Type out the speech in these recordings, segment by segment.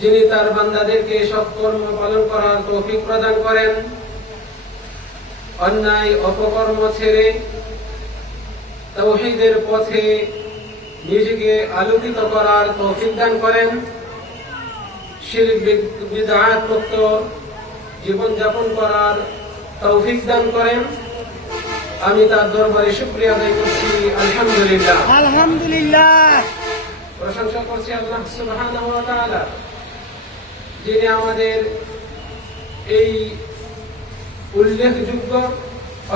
যিনি তার বান্দাদেরকে সৎকর্ম পালন করার তৌফিক প্রদান করেন, অন্যায় অপকর্ম ছেড়ে তাওহীদের পথে নিজেকে আলোকিত করার তৌফিক দান করেন, শিরক বিদআত মুক্ত জীবনযাপন করার তৌফিক দান করেন। আমি তার দরবারে শুকরিয়া আদায় করছি। আলহামদুলিল্লাহ, আলহামদুলিল্লাহ। প্রশংসা করছি আল্লাহ সুবহানাহু ওয়া তাআলা, যিনি আমাদের এই উল্লেখযোগ্য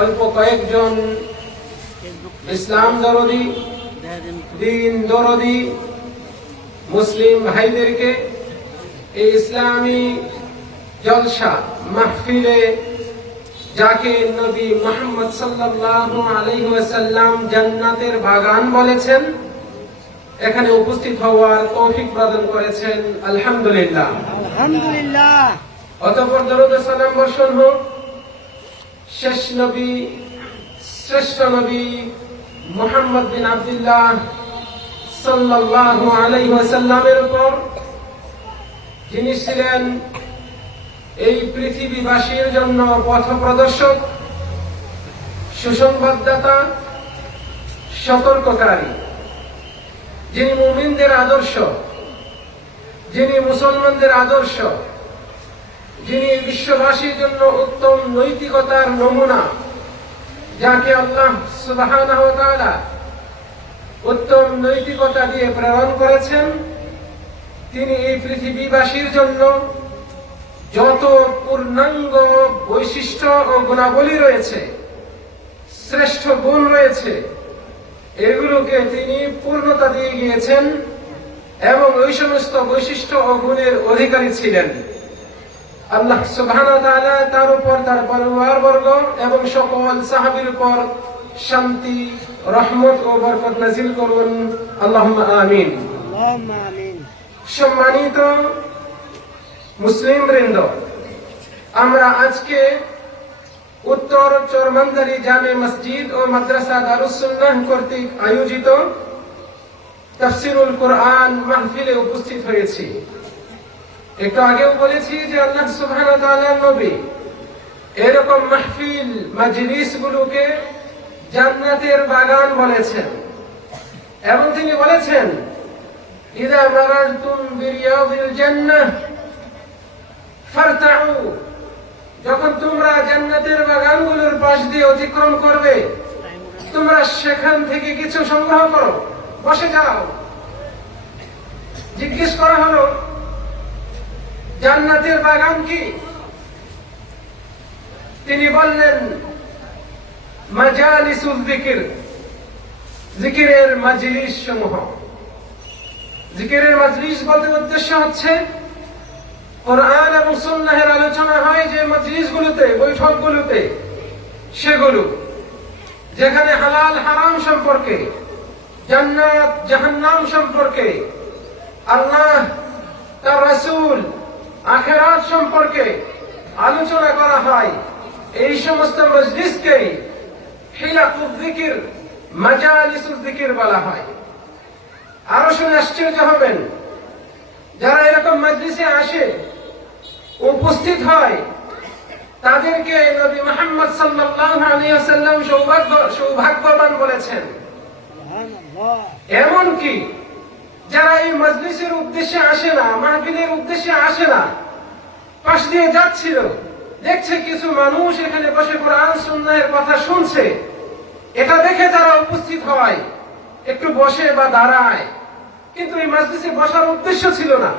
অল্প কয়েকজন ইসলাম দরদি, দ্বীন দরদি মুসলিম ভাইদেরকে এই ইসলামী জলসা মাহফিলে, যাকে নবী মুহাম্মদ সাল্লাল্লাহু আলাইহি ওয়াসাল্লাম জান্নাতের বাগান বলেছেন, এখানে উপস্থিত হওয়ার তৌফিক প্রদান করেছেন। আলহামদুলিল্লাহ, আলহামদুলিল্লাহ। অতঃপর দরুদ ও সালাম বর্ষণ হোক শেষ নবী, শ্রেষ্ঠ নবী মুহাম্মদ বিন আব্দুল্লাহ সাল্লাল্লাহু আলাইহি ওয়াসাল্লামের উপর, যিনি ছিলেন এই পৃথিবীবাসীর জন্য পথপ্রদর্শক, সুসংবাদদাতা, সতর্ককারী, যিনি মুমিনদের আদর্শ, যিনি মুসলমানদের আদর্শ, যিনি বিশ্ববাসীর জন্য উত্তম নৈতিকতার নমুনা, যাকে আল্লাহ সুবহানাহু ওয়া তাআলা উত্তম নৈতিকতা দিয়ে প্রেরণ করেছেন। তিনি এই পৃথিবীবাসীর জন্য যত পূর্ণাঙ্গ বৈশিষ্ট্য ও গুণাবলী রয়েছে, শ্রেষ্ঠ গুণ রয়েছে, এগুলোকে তিনি পূর্ণতা দিয়ে গিয়েছেন এবং ওই সমস্ত বৈশিষ্ট্য ও গুণের অধিকারী ছিলেন। আল্লাহ সুবহানাহু ওয়া তাআলা তার উপর, তার পরিবারবর্গ এবং সকল সাহাবীর উপর শান্তি, রহমত ও বরকত নাযিল করুন। আল্লাহুম্মা আমিন। আল্লাহুম্মা আমিন। সম্মানিত মুসলিম বৃন্দ, আমরা আজকে উত্তর চরমন্দারি জামে মসজিদ ও মাদ্রাসা দারুস সুন্নাহ কর্তৃক আয়োজিত তাফসীরুল কোরআন মাহফিলে উপস্থিত হয়েছি। একটু আগেও বলেছি যে আল্লাহ সুবহানাহু ওয়া তাআলার নবী এরকম মাহফিল, মাজলিস গুলোকে জান্নাতের বাগান বলেছেন এবং তিনি বলেছেন, ইযা মারারতুম বিরিয়াদিল জান্নাহ ফারতাউ, যখন তোমরা জান্নাতের বাগানগুলোর পাশ দিয়ে অতিক্রম করবে, তোমরা সেখান থেকে কিছু সংগ্রহ করো, বসে যাও। জিজ্ঞেস করা হলো, জান্নাতের বাগান কি? তিনি বললেন, মাজালিসুল যিকির, জিকিরের মাজলিস সমূহ। জিকিরের মাজলিস বলতে উদ্দেশ্য হচ্ছে কোরআন এবং সুন্নাহের আলোচনা হয় যে মাজলিসগুলোতে, বৈঠকগুলোতে, সেগুলো যেখানে হালাল হারাম সম্পর্কে, জান্নাত জাহান্নাম সম্পর্কে, আল্লাহ, তার রাসূল, আখিরাত সম্পর্কে আলোচনা করা হয়। এই সমস্ত মজলিসকেই হিলাকুল যিকির, মাজালিসুল যিকির বলা হয়। আরো শুনে আশ্চর্য হবেন, যারা এরকম মজলিসে আসে, উপস্থিত হয়, তাদেরকে নবী মুহাম্মদ সাল্লাল্লাহু আলাইহি ওয়াসাল্লাম সৌভাগ্যবান বলেছেন। এমনকি যারা এই মজলিসের উদ্দেশ্যে আসে না, মাহফিলের উদ্দেশ্যে আসে না, পাশ দিয়ে যাচ্ছিল, দেখছে কিছু মানুষ এখানে বসে কোরআন সুন্নাহের কথা শুনছে, এটা দেখে যারা উপস্থিত হয়, একটু বসে বা দাঁড়ায়, কিন্তু এই মজলিসে বসার উদ্দেশ্য ছিল না,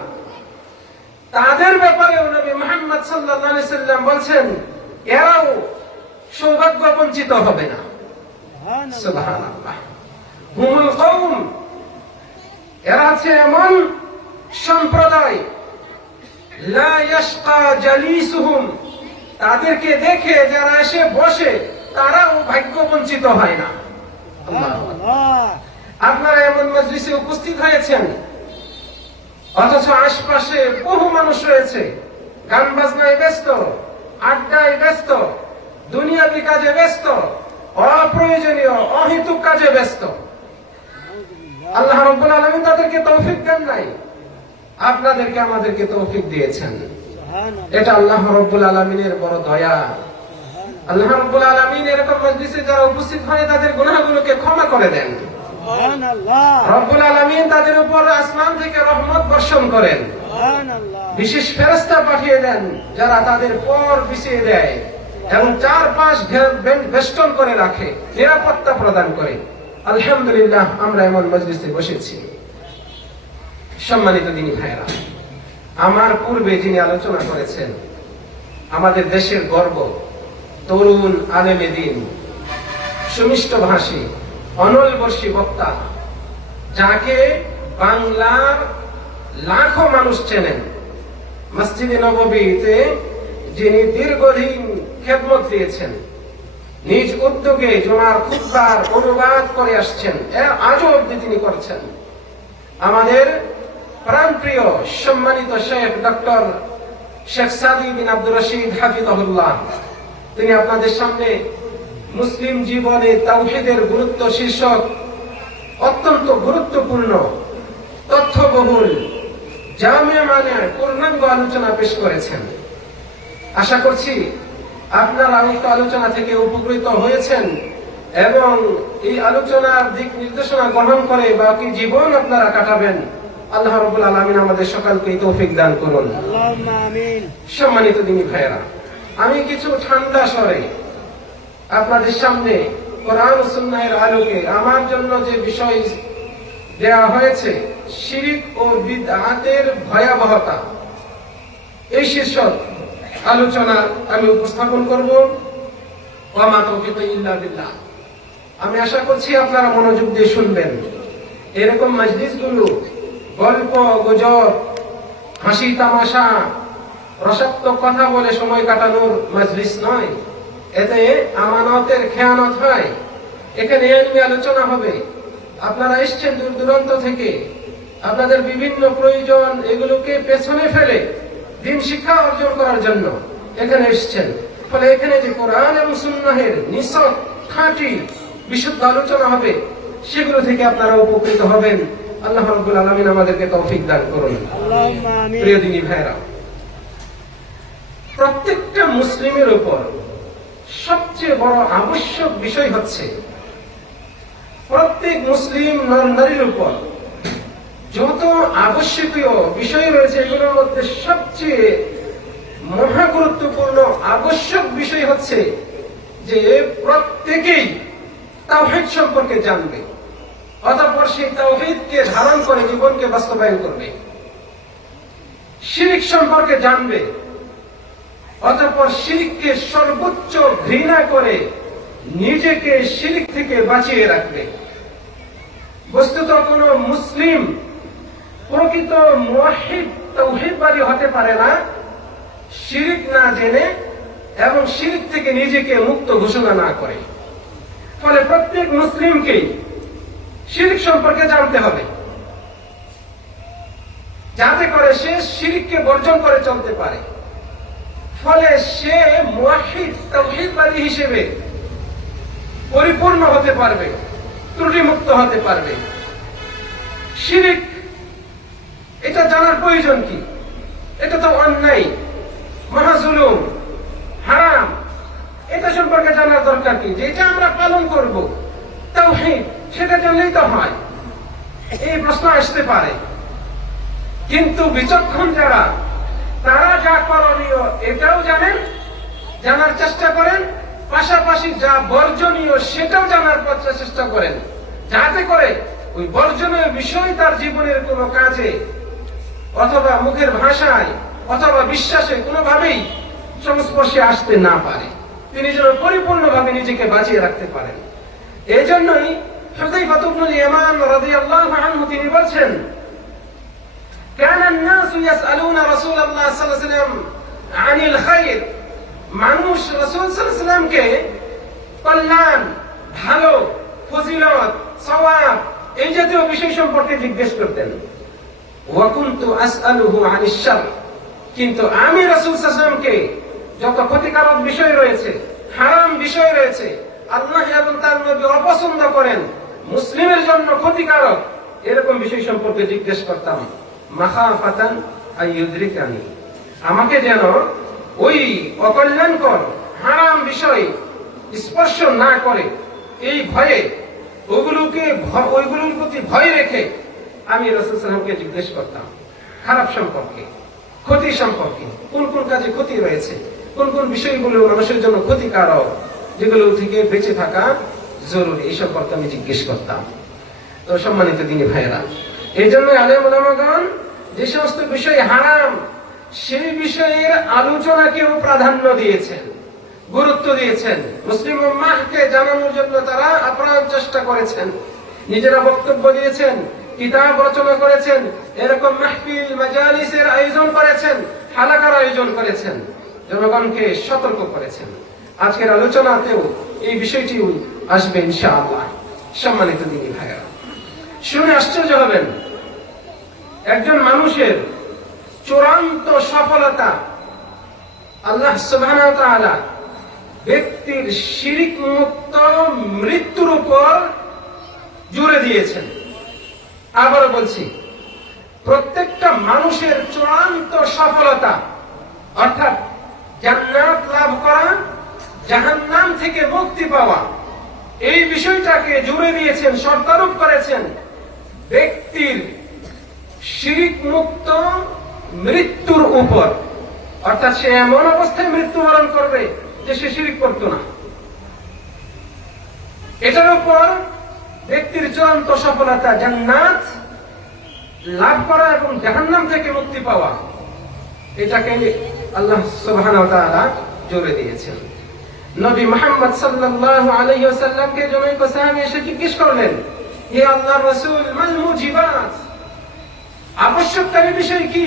তাদের ব্যাপারেও নবী মুহাম্মদ সাল্লাল্লাহু আলাইহি ওয়াসাল্লাম বলছেন, এরাও সৌভাগ্য বঞ্চিত হবে না। সুবহানাল্লাহ। হুমুল কওম, এরা আছে এমন সম্প্রদায়, লা ইয়াশকা জালিসুহুম, তাদেরকে দেখে যারা এসে বসে তারাও ভাগ্য বঞ্চিত হয় না। আপনারা এমন মজলিসে উপস্থিত হয়েছেন, অথচ আশপাশে বহু মানুষ রয়েছে, গান বাজনায় ব্যস্ত, আড্ডায় ব্যস্ত, দুনিয়াবি কাজে ব্যস্ত, অপ্রয়োজনীয় অহেতুক কাজে ব্যস্ত। আল্লাহ রাব্বুল আলামিন তাদেরকে তৌফিক দেন নাই। আপনাদেরকে আমাদেরকে তৌফিক দিয়েছেন। সুবহানাল্লাহ। এটা আল্লাহ রাব্বুল আলামিনের বড় দয়া। আল্লাহ রাব্বুল আলামিন এরকম মজলিসে যারা উপস্থিত হয় তাদের গুনাহগুলোকে ক্ষমা করে দেন। সুবহানাল্লাহ। রব্বুল আলামিন তাদের উপর আসমান থেকে রহমত বর্ষণ করেন। সুবহানাল্লাহ। বিশেষ ফেরেশতা পাঠিয়ে দেন যারা তাদের পর বিছিয়ে দেয় এবং চারপাশ বেষ্টন করে রাখে, নিরাপত্তা প্রদান করে। আলহামদুলিল্লাহ, আমরা এমন মজলিসে বসেছি। সম্মানিত দিনী ভাইরা, আমার পূর্বে যিনি আলোচনা করেছেন, আমাদের দেশের গর্ব, তরুণ আলেমে দ্বীন, সুমিষ্ট ভাষী, অনলবর্ষী বক্তা, যাকে বাংলার লাখো মানুষ চেনেন, মসজিদে নববীতে যিনি দীর্ঘদিন খেদমত দিয়েছেন, নিজ উদ্যোগে জুমার খুতবার অনুবাদ করে আসছেন, আজও অবধি তিনি করছেন, আমাদের প্রাণপ্রিয় সম্মানিত শেখ ডক্টর শেখ সাদি বিন আব্দুর রশিদ হাফিজাহুল্লাহ, তিনি আপনাদের সামনে মুসলিম জীবনে তাওহীদের গুরুত্ব শীর্ষক অত্যন্ত গুরুত্বপূর্ণ, তথ্যবহুল, জামিয়া মানে পূর্ণাঙ্গ আলোচনা পেশ করেছেন। আশা করছি আপনারা উক্ত আলোচনা থেকে উপকৃত হয়েছেন এবং এই আলোচনার দিক নির্দেশনা গ্রহণ করে বাকি জীবন আপনারা কাটাবেন। আল্লাহ রাব্বুল আলামিন আমাদের সকলকে তৌফিক দান করুন। আল্লাহুম্মা আমিন। সম্মানিত দিনী ভাইয়েরা, আমি কিছু ঠান্ডা স্বরে আপনাদের সামনে কোরআন ও সুন্নাহের আলোকে আমার জন্য যে বিষয় দেয়া হয়েছে, শিরক ও বিদআতের ভয়াবহতা, এই শীর্ষক আলোচনা আমি উপস্থাপন করব। ওয়া মা তাওফীকি ইল্লা বিল্লাহ। আমি আশা করছি আপনারা মনোযোগ দিয়ে শুনবেন। এরকম মজলিসগুলো গল্প গুজব, হাসি তামাশা, রসাত্মক কথা বলে সময় কাটানোর মজলিস নয়। এতে আমানতের খেয়ানত হয়। এখানে ইলমি আলোচনা হবে। আপনারা এসছেন দূর দূরান্ত থেকে, আপনাদের বিভিন্ন প্রয়োজন এগুলোকে পেছনে ফেলে দিন শিক্ষা অর্জন করার জন্য এখানে এসছেন। ফলে এখানে যে কোরআন এবং সুন্নাহের নিছক খাঁটি বিশুদ্ধ আলোচনা হবে, সেগুলো থেকে আপনারা উপকৃত হবেন। আল্লাহ রাব্বুল আলামিন আমাদেরকে তৌফিক দান করুন। আল্লাহুম্মা আমিন। প্রিয় দিনী ভাইরা, প্রত্যেকটা মুসলিমের উপর সবচেয়ে বড় আবশ্যক বিষয় হচ্ছে, প্রত্যেক মুসলিম নর নারীর উপর যত আবশ্যকীয় বিষয় রয়েছে, এগুলোর মধ্যে সবচেয়ে মহা গুরুত্বপূর্ণ আবশ্যক বিষয় হচ্ছে যে প্রত্যেকেই তাওহীদ সম্পর্কে জানবে, অতঃপর সেই তাওহীদকে ধারণ করে জীবনকে বাস্তবায়ন করবে। শিরক সম্পর্কে জানবে, অতঃপর শিরককে সর্বোচ্চ ঘৃণা করে নিজেকে শিরক থেকে বাঁচিয়ে রাখবে। বস্তুত কোন মুসলিম প্রকৃত মুওয়াহ্হিদ তাওহীদবাদী হতে পারে না শিরক না জেনে এবং শিরক থেকে নিজেকে মুক্ত ঘোষণা না করে। ফলে প্রত্যেক মুসলিমকেই শিরক সম্পর্কে জানতে হবে, যাতে করে সে শিরককে বর্জন করে চলতে পারে। ফলে সে মুওয়াহ্হিদ তাওহীদবাদী হিসেবে পরিপূর্ণ হতে পারবে, ত্রুটিমুক্ত হতে পারবে। শিরক এটা জানার প্রয়োজন কি? এটা তো অন্যায়, মহাজুলুম, হারাম। এটা সম্পর্কে জানার দরকার কি? যে এটা আমরা পালন করব, তাওহীদ, সেটা জানলেই তো হয়। এই প্রশ্ন আসতে পারে। কিন্তু বিচক্ষণ যারা, তারা যা করণীয় এটাও জানেন, জানার চেষ্টা করেন, পাশাপাশি যা বর্জনীয় সেটাও জানার চেষ্টা করেন, যাতে করে ওই বর্জনীয় বিষয় তার জীবনের কোনো কাজে অথবা মুখের ভাষায় অথবা বিশ্বাসে কোনোভাবেই সংস্পর্শে আসতে না পারে, তিনি যেন পরিপূর্ণভাবে নিজেকে বাঁচিয়ে রাখতে পারেন। এই জন্যই হুযায়ফা ইবনুল ইয়ামান রাদিয়াল্লাহু আনহু তিনি বলছেন, কানা الناس يسألون رسول الله صلى الله عليه وسلم عن الخير। মানুষ রাসূল সাল্লাল্লাহু আলাইহি ওয়াসাল্লামকে কল্যাণ, ভালো, ফজিলত, সওয়াব এই জাতীয় বিষয় সম্পর্কে জিজ্ঞেস করতেন। ওয়া কুনতু আসআলুহু আনিশ শার। কিন্তু আমি রাসূল সাল্লাল্লাহু আলাইহি ওয়াসাল্লামকে যত ক্ষতিকারক বিষয় রয়েছে, হারাম বিষয় রয়েছে, আল্লাহ এবং তার নবী অপছন্দ করেন, মুসলিমের জন্য ক্ষতিকারক, এরকম বিষয় সম্পর্কে জিজ্ঞেস করতাম। মাখাফাতান আইয়ুদরিকানি, আমাকে যেন ওই অকল্যাণকর হারাম বিষয় স্পর্শ না করে এই ভয়ে ওইগুলোর প্রতি ভয় রেখে আমি রাসূল সাল্লাল্লাহু আলাইহি ওয়াসাল্লামকে জিজ্ঞেস করতাম খারাপ সম্পর্কে, ক্ষতি সম্পর্কে, কোন কোন কাজে ক্ষতি রয়েছে, কোন কোন বিষয়গুলো মানুষের জন্য ক্ষতিকারক, যেগুলো থেকে বেঁচে থাকা জরুরি, এই সম্পর্কে আমি জিজ্ঞেস করতাম। তো সম্মানিত দিনী ভাইয়েরা, এই জন্য আলেম ওলামাগণ যে সমস্ত বিষয় হারাম সেই বিষয়ের আলোচনাকেও প্রাধান্য দিয়েছেন, গুরুত্ব দিয়েছেন। মুসলিম উম্মাহকে জানানোর জন্য তারা আপ্রাণ চেষ্টা করেছেন, নিজেরা বক্তব্য দিয়েছেন, কিতাব রচনা করেছেন, এরকম মাহফিল মাজালিসের আয়োজন করেছেন, হালাকার আয়োজন করেছেন, জনগণকে সতর্ক করেছেন। আজকের আলোচনাতেও এই বিষয়টি আসবে ইনশাআল্লাহ। সম্মানিত দিনী ভাইয়েরা, শুনে আশ্চর্য হবেন, একজন মানুষের চূড়ান্ত সফলতা আল্লাহ সুবহানাহু ওয়া তাআলা ব্যক্তির শিরক মুক্ত মৃত্যুর উপর জুড়ে দিয়েছেন। আবার বলছি, প্রত্যেকটা মানুষের চূড়ান্ত সফলতা অর্থাৎ জান্নাত লাভ করা, জাহান্নাম থেকে মুক্তি পাওয়া, এই বিষয়টাকে জুড়ে দিয়েছেন, শর্তারোপ করেছেন ব্যক্তির শিরক মুক্ত মৃত্যুর উপর। অর্থাৎ সে এমন অবস্থায় মৃত্যুবরণ করবে যে সে শিরক করত না। এটার উপর ব্যক্তির চূড়ান্ত সফলতা জান্নাত লাভ করা এবং জাহান্নাম থেকে মুক্তি পাওয়া, এটাকে আল্লাহ সুবহানাহু ওয়া তাআলা জোরে দিয়েছেন। নবী মুহাম্মদ সাল্লাল্লাহু আলাইহি ওয়াসাল্লামকে জনৈক সাহাবী এসে জিজ্ঞেস করলেন, হে আল্লাহর রাসূল, মাল মুজিবাত, আবশ্যককারী বিষয় কি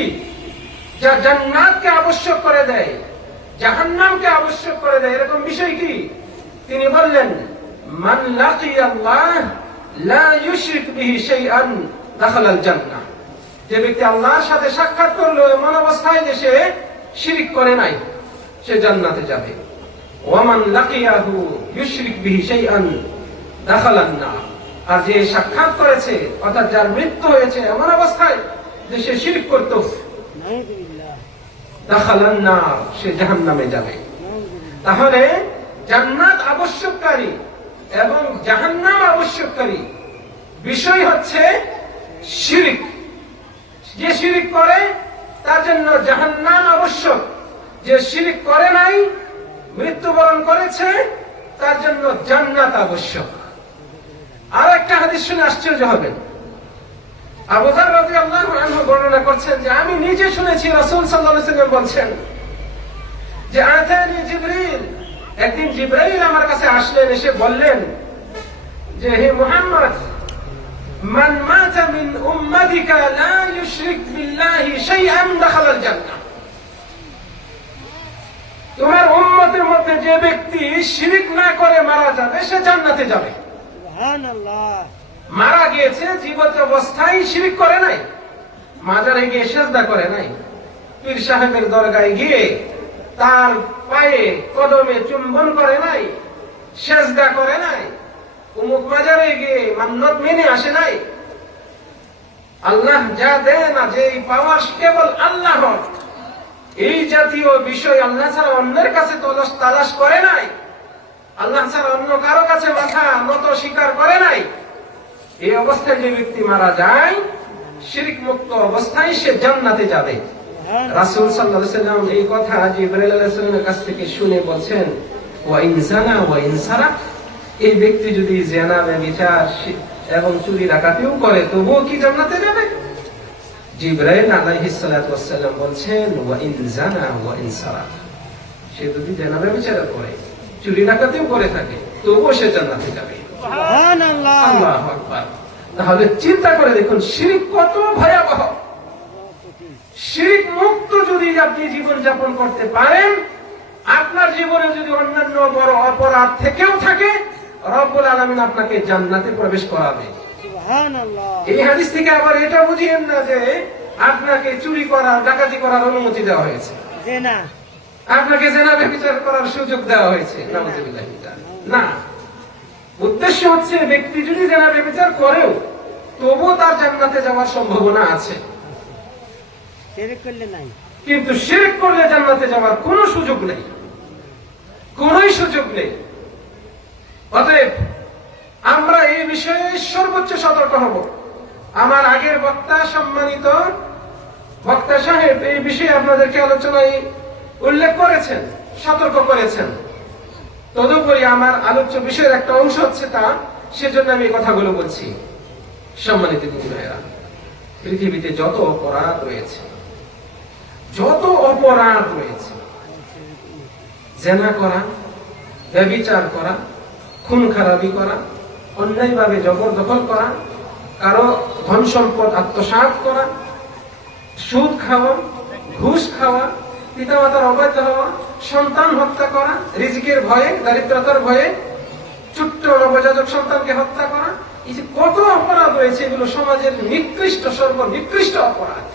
যা জান্নাতকে আবশ্যক করে দেয়, জাহান্নামকে আবশ্যক করে দেয়, এরকম বিষয় কি? তিনি বললেন, মান লাকিয়াল্লাহ লা ইউশরিক বিহি শাইআন দাখালাল জান্নাহ, যে ব্যক্তি আল্লাহর সাথে সাক্ষাৎ করলো এমন অবস্থায় যে সে শিরক করে নাই, সে জান্নাতে যাবে। ওয়া মান লাকিয়াহু ইউশরিক বিহি শাইআন দাখালান নার, আর যে সাক্ষাৎ করেছে অর্থাৎ যার মৃত্যু হয়েছে এমন অবস্থায় যে সে শিরক করত, দাখালান নার, সে জাহান্নামে যাবে। তাহলে জান্নাত আবশ্যককারী এবং জাহান্নাম আবশ্যককারী বিষয় হচ্ছে শিরক। যে শিরক করে তার জন্য জাহান্নাম আবশ্যক, যে শিরক করে নাই, মৃত্যুবরণ করেছে, তার জন্য জান্নাত আবশ্যক। আর একটা হাদিস শুনে আশ্চর্য হবেন। আবু যর রাদিয়াল্লাহু আনহু বর্ণনা করছেন যে আমি নিজে শুনেছি রাসূল সাল্লাল্লাহু আলাইহি ওয়াসাল্লাম বলছেন যে আতানি জিবরিল, একদিন জিবরাইল আমার কাছে আসলেন, এসে বললেন যে হে মুহাম্মদ, মান মাতা মিন উম্মাতিকা লা ইউশরিক বিল্লাহি শাইআন দাখালাল জান্নাহ, তোমার উম্মতের মধ্যে যে ব্যক্তি শিরক না করে মারা যাবে সে জান্নাতে যাবে। সুবহানাল্লাহ। মারা গিয়েছে জীবিত অবস্থায় শিরক করে নাই, মাজারে গিয়ে সেজদা করে নাই, পীর সাহেবের দরগায় গিয়ে তার পায়ে কদমে চুম্বন করে নাই, সেজদা করে নাই, অমুক মাজারে গিয়ে মান্নত মেনে আসে নাই। আল্লাহ যা দেন, যে পাওয়ার কেবল আল্লাহর, এই জাতীয় বিষয় আল্লাহ ছাড়া অন্যের কাছে তালাশ করে নাই, আল্লাহ ছাড়া অন্য কারো কাছে মাথা নত স্বীকার করে নাই। এই অবস্থায় যে ব্যক্তি মারা যায় শিরক মুক্ত অবস্থায় সে জান্নাতে যাবে। রাসূল সাল্লাল্লাহু আলাইহি ওয়াসাল্লাম এই কথা জিবরাইল আলাইহিস সালামের কাছ থেকে শুনে বলছেন, ওয়া ইন জানা ওয়া ইন সারাক, এই ব্যক্তি যদি জিনা ব্যভিচার এবং চুরি ডাকাতিও করে তবুও কি জান্নাতে যাবে? জিবরাইল আলাইহিস সালাতু ওয়াস সালাম বলছেন, ওয়া ইন জানা ওয়া ইন সারাক, সে যদি জিনা ব্যভিচার করে, চুরি ডাকাতিও করে থাকে, তবুও সে জান্নাতে যাবে। সুবহানাল্লাহ। আল্লাহু আকবার। তাহলে চিন্তা করে দেখুন শিরক কত ভয়াবহ। শিরক মুক্ত যদি আপনি জীবন যাপন করতে পারেন, আপনার জীবনে যদি অন্যান্য বড় অপরাধ থেকেও থাকে, রব্বুল আলামিন আপনাকে জান্নাতে প্রবেশ করাবে। সুবহানাল্লাহ। এই হাদিস থেকে আবার এটা বুঝিয়েন না যে আপনাকে চুরি করা, ডাকাতি করার অনুমতি দেওয়া হয়েছে, জিনা, আপনাকে জিনা ব্যভিচার করার সুযোগ দেওয়া হয়েছে, নাউযুবিল্লাহ। না, উদ্দেশ্য হচ্ছে ব্যক্তি যদি জিনা ব্যভিচার করেও তবুও তার জান্নাতে যাওয়ার সম্ভাবনা আছে। শিরক করলে নাই। কিন্তু শিরক করলে জান্নাতে যাওয়ার কোনো সুযোগ নেই, কোনই সুযোগ নেই। অতএব আমরা এই বিষয়ে সর্বোচ্চ সতর্ক হব। আমার আগের বক্তা, সম্মানিত বক্তা সাহেব, এই বিষয়ে আপনাদেরকে আলোচনায় উল্লেখ করেছেন, সতর্ক করেছেন। তদুপরি আমার আলোচ্য বিষয়ের একটা অংশ হচ্ছে তা, সেজন্য আমি এই কথাগুলো বলছি। সম্মানিত দিদি ভাইরা, পৃথিবীতে যত অপরাধ রয়েছে, যত অপরাধ রয়েছে, জেনা করা, ব্যভিচার করা, খুন খারাপি করা, অন্যায়ভাবে জবরদখল করা, কারো ধন সম্পদ আত্মসাৎ করা, সুদ খাওয়া, ঘুষ খাওয়া, পিতামাতার অবাধ্য হওয়া, সন্তান হত্যা করা, রিজিকের ভয়ে, দারিদ্রতার ভয়ে ছোট্ট নবজাতক সন্তানকে হত্যা করা, এই যে কত অপরাধ রয়েছে, এগুলো সমাজের নিকৃষ্ট, সর্বনিকৃষ্ট অপরাধ।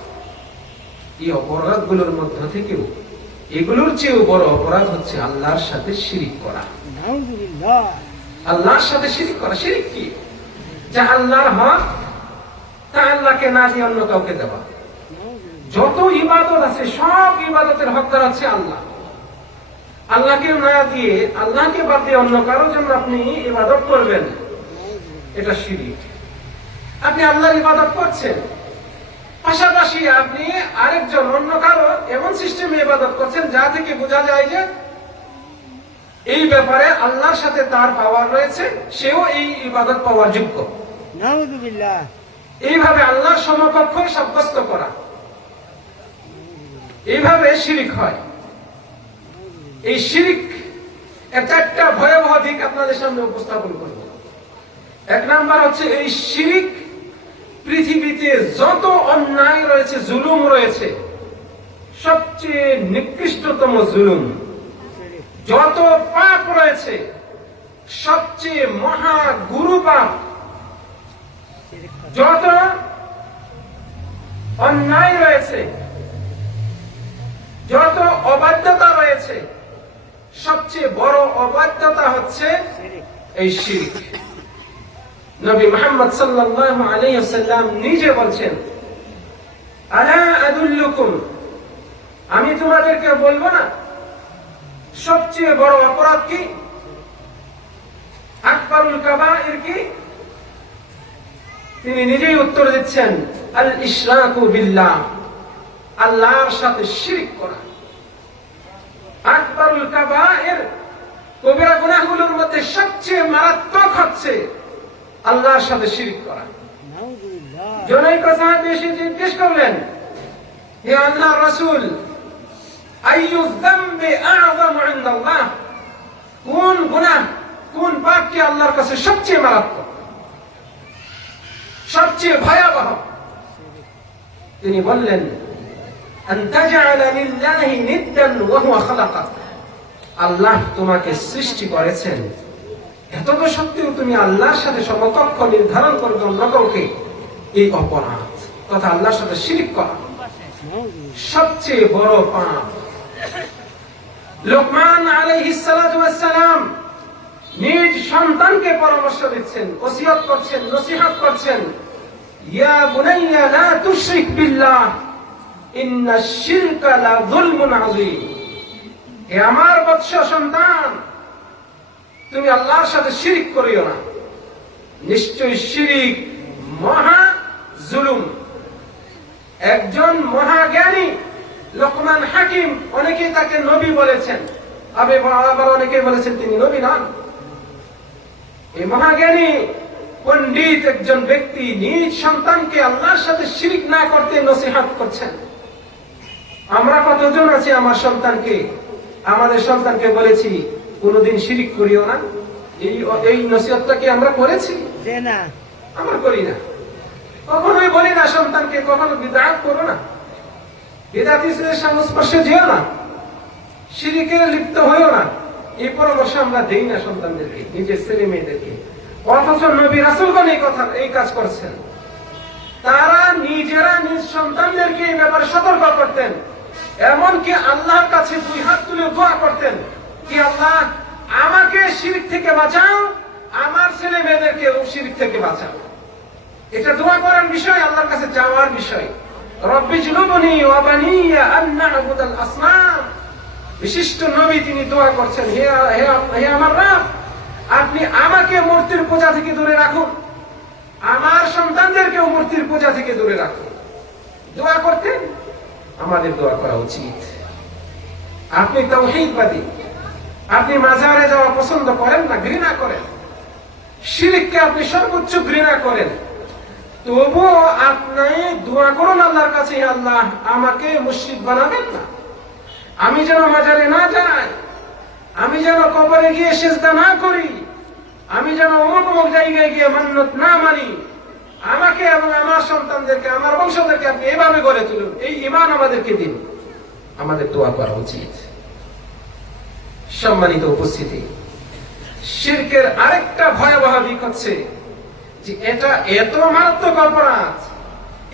এই অপরাধগুলোর মধ্য থেকেও এগুলোর চেয়েও বড় অপরাধ হচ্ছে আল্লাহর সাথে শিরিক করা। নাউযুবিল্লাহ। আল্লাহর সাথে শিরিক করা। শিরিক কি? যা আল্লাহর হক তা আল্লাহকে না দিয়ে অন্য কাউকে দেওয়া। যত ইবাদত আছে সব ইবাদতের হকদার হচ্ছে আল্লাহ। আল্লাহকে না দিয়ে, আল্লাহকে বাদ দিয়ে অন্য কারোর জন্য আপনি ইবাদত করবেন, এটা শিরিক। আপনি আল্লাহর ইবাদত করছেন, পাশাপাশি আপনি আরেকজন অন্য কারো এমন সিস্টেমে ইবাদত করছেন যা থেকে বোঝা যায় যে এই ব্যাপারে আল্লাহর সাথে তার পাওয়ার রয়েছে, সেও এই ইবাদত পাওয়ার যোগ্য। নাউযুবিল্লাহ। এইভাবে আল্লাহর সমকক্ষ সাব্যস্ত করা, এইভাবে শিরিক হয়। এই শিরিক একটা ভয়াবহ দিক আপনাদের সামনে উপস্থাপন করব। এক নাম্বার হচ্ছে, এই শিরিক পৃথিবীতে যত অন্যায় রয়েছে, জুলুম রয়েছে, সবচেয়ে নিকৃষ্টতম জুলুম। যত পাপ রয়েছে, সবচেয়ে মহা গুরু পাপ। যত অন্যায় রয়েছে, যত অবাধ্যতা রয়েছে, সবচেয়ে বড় অবাধ্যতা হচ্ছে এই শিরক। নবী মুহাম্মদ সাল্লাল্লাহু আলাইহি ওয়াসাল্লাম নিজে বলছেন, আলা আদুল্লুকুম, আমি তোমাদেরকে বলবো না সবচেয়ে বড় অপরাধ কি? আকবারুল কাবাইর কি? তিনি নিজেই উত্তর দিচ্ছেন, আল ইশরাকু বিল্লাহ, আল্লাহর সাথে শিরক করা। আকবারুল কাবাইর, কবিরা গুনাহগুলোর মধ্যে সবচেয়ে মারাত্মক হচ্ছে আল্লাহর সাথে শিরক করা। জনৈক সাহাবী এসে জিজ্ঞেস করলেন, হে আল্লাহর রাসূল, আইয়ু যামবি আ'যামু ইনদাল্লাহ, কোন গুনাহ, কোন পাপ কি আল্লাহর কাছে সবচেয়ে মারাত্মক, সবচেয়ে ভয়াবহ? তিনি বললেন, আন তাজআলা লিল্লাহি নিদ্দান ওয়া হুয়া খালাকাক, আল্লাহ তোমাকে সৃষ্টি করেছেন, এত তো সত্ত্বেও তুমি আল্লাহর সাথে সমকক্ষ নির্ধারণ করবে অন্য কাউকে, এই অপরাধ তথা আল্লাহর সাথে শিরক করা সবচেয়ে বড় পাপ। লোকমান আলাইহিস সালাতু ওয়াস সালাম নিজ সন্তানকে পরামর্শ দিচ্ছেন, ওসিয়ত করছেন, নসিহত করছেন, ইয়া বুনাইয়া লা তুশরিক বিল্লাহ ইন্নাশ শিরকা লা যুলমুন আযীম, হে আমার বৎস সন্তান, তুমি আল্লাহর সাথে শিরক করিও না, নিশ্চয়ই শিরক মহা জুলুম। একজন মহাজ্ঞানী লোকমান হাকিম, অনেকেই তাকে নবী বলেছেন, আবার অনেকে বলেছেন তিনি নবী নন। এই মহাজ্ঞানী পণ্ডিত একজন ব্যক্তি নিজ সন্তানকে আল্লাহর সাথে শিরক না করতে নসিহত করছেন। আমরা কতজন আছি আমাদের সন্তানকে বলেছি কোনদিন শিরক করিও না? এই নসিহতটা কি আমরা করেছি? না, আমরা করি না। কখনোই বলি না সন্তানকে কখনো বিদআত করো না, বিদআতীদের সংস্পর্শে যেও না, শিরকে লিপ্ত হইও না, এই পরামর্শ আমরা দেই না সন্তানদেরকে, নিজের ছেলে মেয়েদেরকে। অথচ নবী রাসূলগণ এই কাজ করছেন। তারা নিজেরা নিজ সন্তানদেরকে এই ব্যাপারে সতর্ক করতেন, এমনকি আল্লাহর কাছে দুই হাত তুলে দোয়া করতেন, কি আল্লাহ আমাকে শিরক থেকে বাঁচাও, আমার ছেলে মেয়েদেরকে শিরক থেকে বাঁচাও। এটা দোয়া করার বিষয়, আল্লাহর কাছে যাওয়ার বিষয়। রব্বি জুনুবনি ওয়া বানিয়া আন না'বুদাল আসনাম। বিশিষ্ট নবী তিনি দোয়া করছেন, হে আমার রব, আপনি আমাকে মূর্তির পূজা থেকে দূরে রাখুন, আমার সন্তানদেরকেও মূর্তির পূজা থেকে দূরে রাখুন। দোয়া করতেন। আমাদের দোয়া করা উচিত। আপনি তাওহীদবাদী, আপনি মাজারে যাওয়া পছন্দ করেন না, ঘৃণা করেন, শিরককে আপনি সর্বোচ্চ ঘৃণা করেন, তবুও আপনি দোয়া করুন আল্লাহর কাছে, হে আল্লাহ আমাকে মুশরিক বানাবেন না, আমি যেন মাজারে না যাই, আমি যেন কবরে গিয়ে সিজদা না করি, আমি যেন অমুক অমুক জায়গায় গিয়ে মান্নত না মানি, আমাকে এবং আমার সন্তানদেরকে, আমার বংশধরকে আপনি এভাবে গড়ে তুলুন, এই ঈমান আমাদেরকে দিন। আমাদের দোয়া করা উচিত। সম্মানিত উপস্থিতি, শিরকের আরেকটা ভয়াবহ দিক হচ্ছে যে এটা এত মারাত্মক অপরাধ,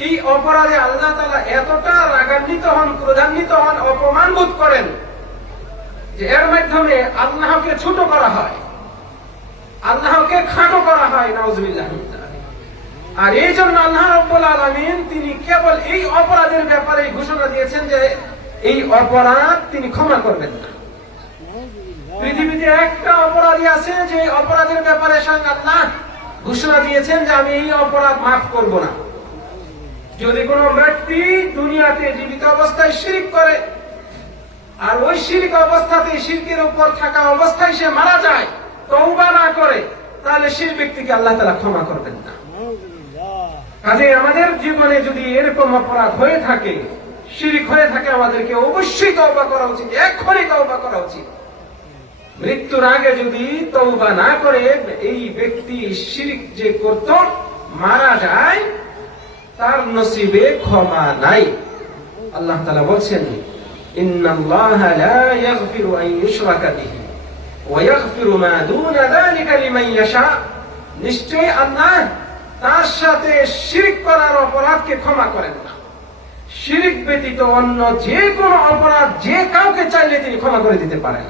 এই অপরাধে আল্লাহ তাআলা এতটা রাগান্বিত হন, ক্রোধান্বিত হন, অপমান বোধ করেন যে এর মাধ্যমে আল্লাহকে ছোট করা হয়, আল্লাহকে খাটো করা হয়, নাউজুবিল্লাহ। আর এই জন্য আল্লাহ রাব্বুল আলামিন তিনি কেবল এই অপরাধের ব্যাপারে ঘোষণা দিয়েছেন যে এই অপরাধ তিনি ক্ষমা করবেন না। পৃথিবীতে একটা অপরাধী আছে যে অপরাধের ব্যাপারে স্বয়ং আল্লাহ ঘোষণা দিয়েছেন যে আমি এই অপরাধ মাফ করব না। যদি কোনো ব্যক্তি দুনিয়াতে জীবিত অবস্থায় শিরক করে আর ওই শিরক অবস্থাতে, শিরকের উপর থাকা অবস্থায় সে মারা যায়, তওবা না করে, তাহলে সেই ব্যক্তিকে আল্লাহ তাআলা ক্ষমা করবেন না। কাজে আমাদের জীবনে যদি এরকম অপরাধ হয়ে থাকে, শিরক হয়ে থাকে, আমাদেরকে অবশ্যই তওবা করা উচিত, এখনই তওবা করা উচিত। মৃত্যুর আগে যদি তওবা না করে এই ব্যক্তি শিরক যে করত মারা যায়, তার নসিবে ক্ষমা নাই। আল্লাহ তাআলা বলছেন, ইন্নাল্লাহা লা ইয়াগফিরু আন ইউশরাকা বিহি ওয়া ইয়াগফিরু মা দুনা যালিকা লিমান ইয়াশা। নিশ্চয়ই আল্লাহ তার সাথে শিরক করার অপরাধকে ক্ষমা করেন না। শিরক ব্যতীত অন্য যে কোনো অপরাধ যে কাউকে চাইলে তিনি ক্ষমা করে দিতে পারেন।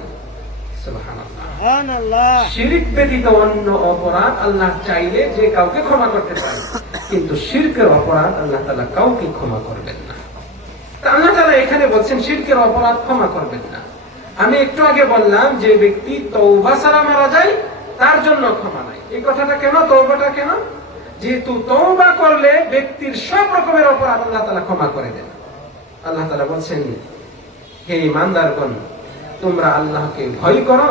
সুবহানাল্লাহ। শিরক ব্যতীত অন্য অপরাধ আল্লাহ চাইলে যে কাউকে ক্ষমা করতে পারেন, কিন্তু শিরকের অপরাধ আল্লাহ তাআলা কাউকে ক্ষমা করবেন না। আল্লাহ তাআলা এখানে বলছেন শিরকের অপরাধ ক্ষমা করবেন না। আমি একটু আগে বললাম যে ব্যক্তি তওবা ছাড়া মারা যায় তার জন্য ক্ষমা নাই। এই কথাটা কেন, তওবাটা কেন? যেহেতু তওবা করলে ব্যক্তির সব রকমের অপরাধ আল্লাহ তাআলা ক্ষমা করে দেন। আল্লাহ তাআলা বলছেন, হে ঈমানদারগণ, তোমরা আল্লাহকে ভয় করো,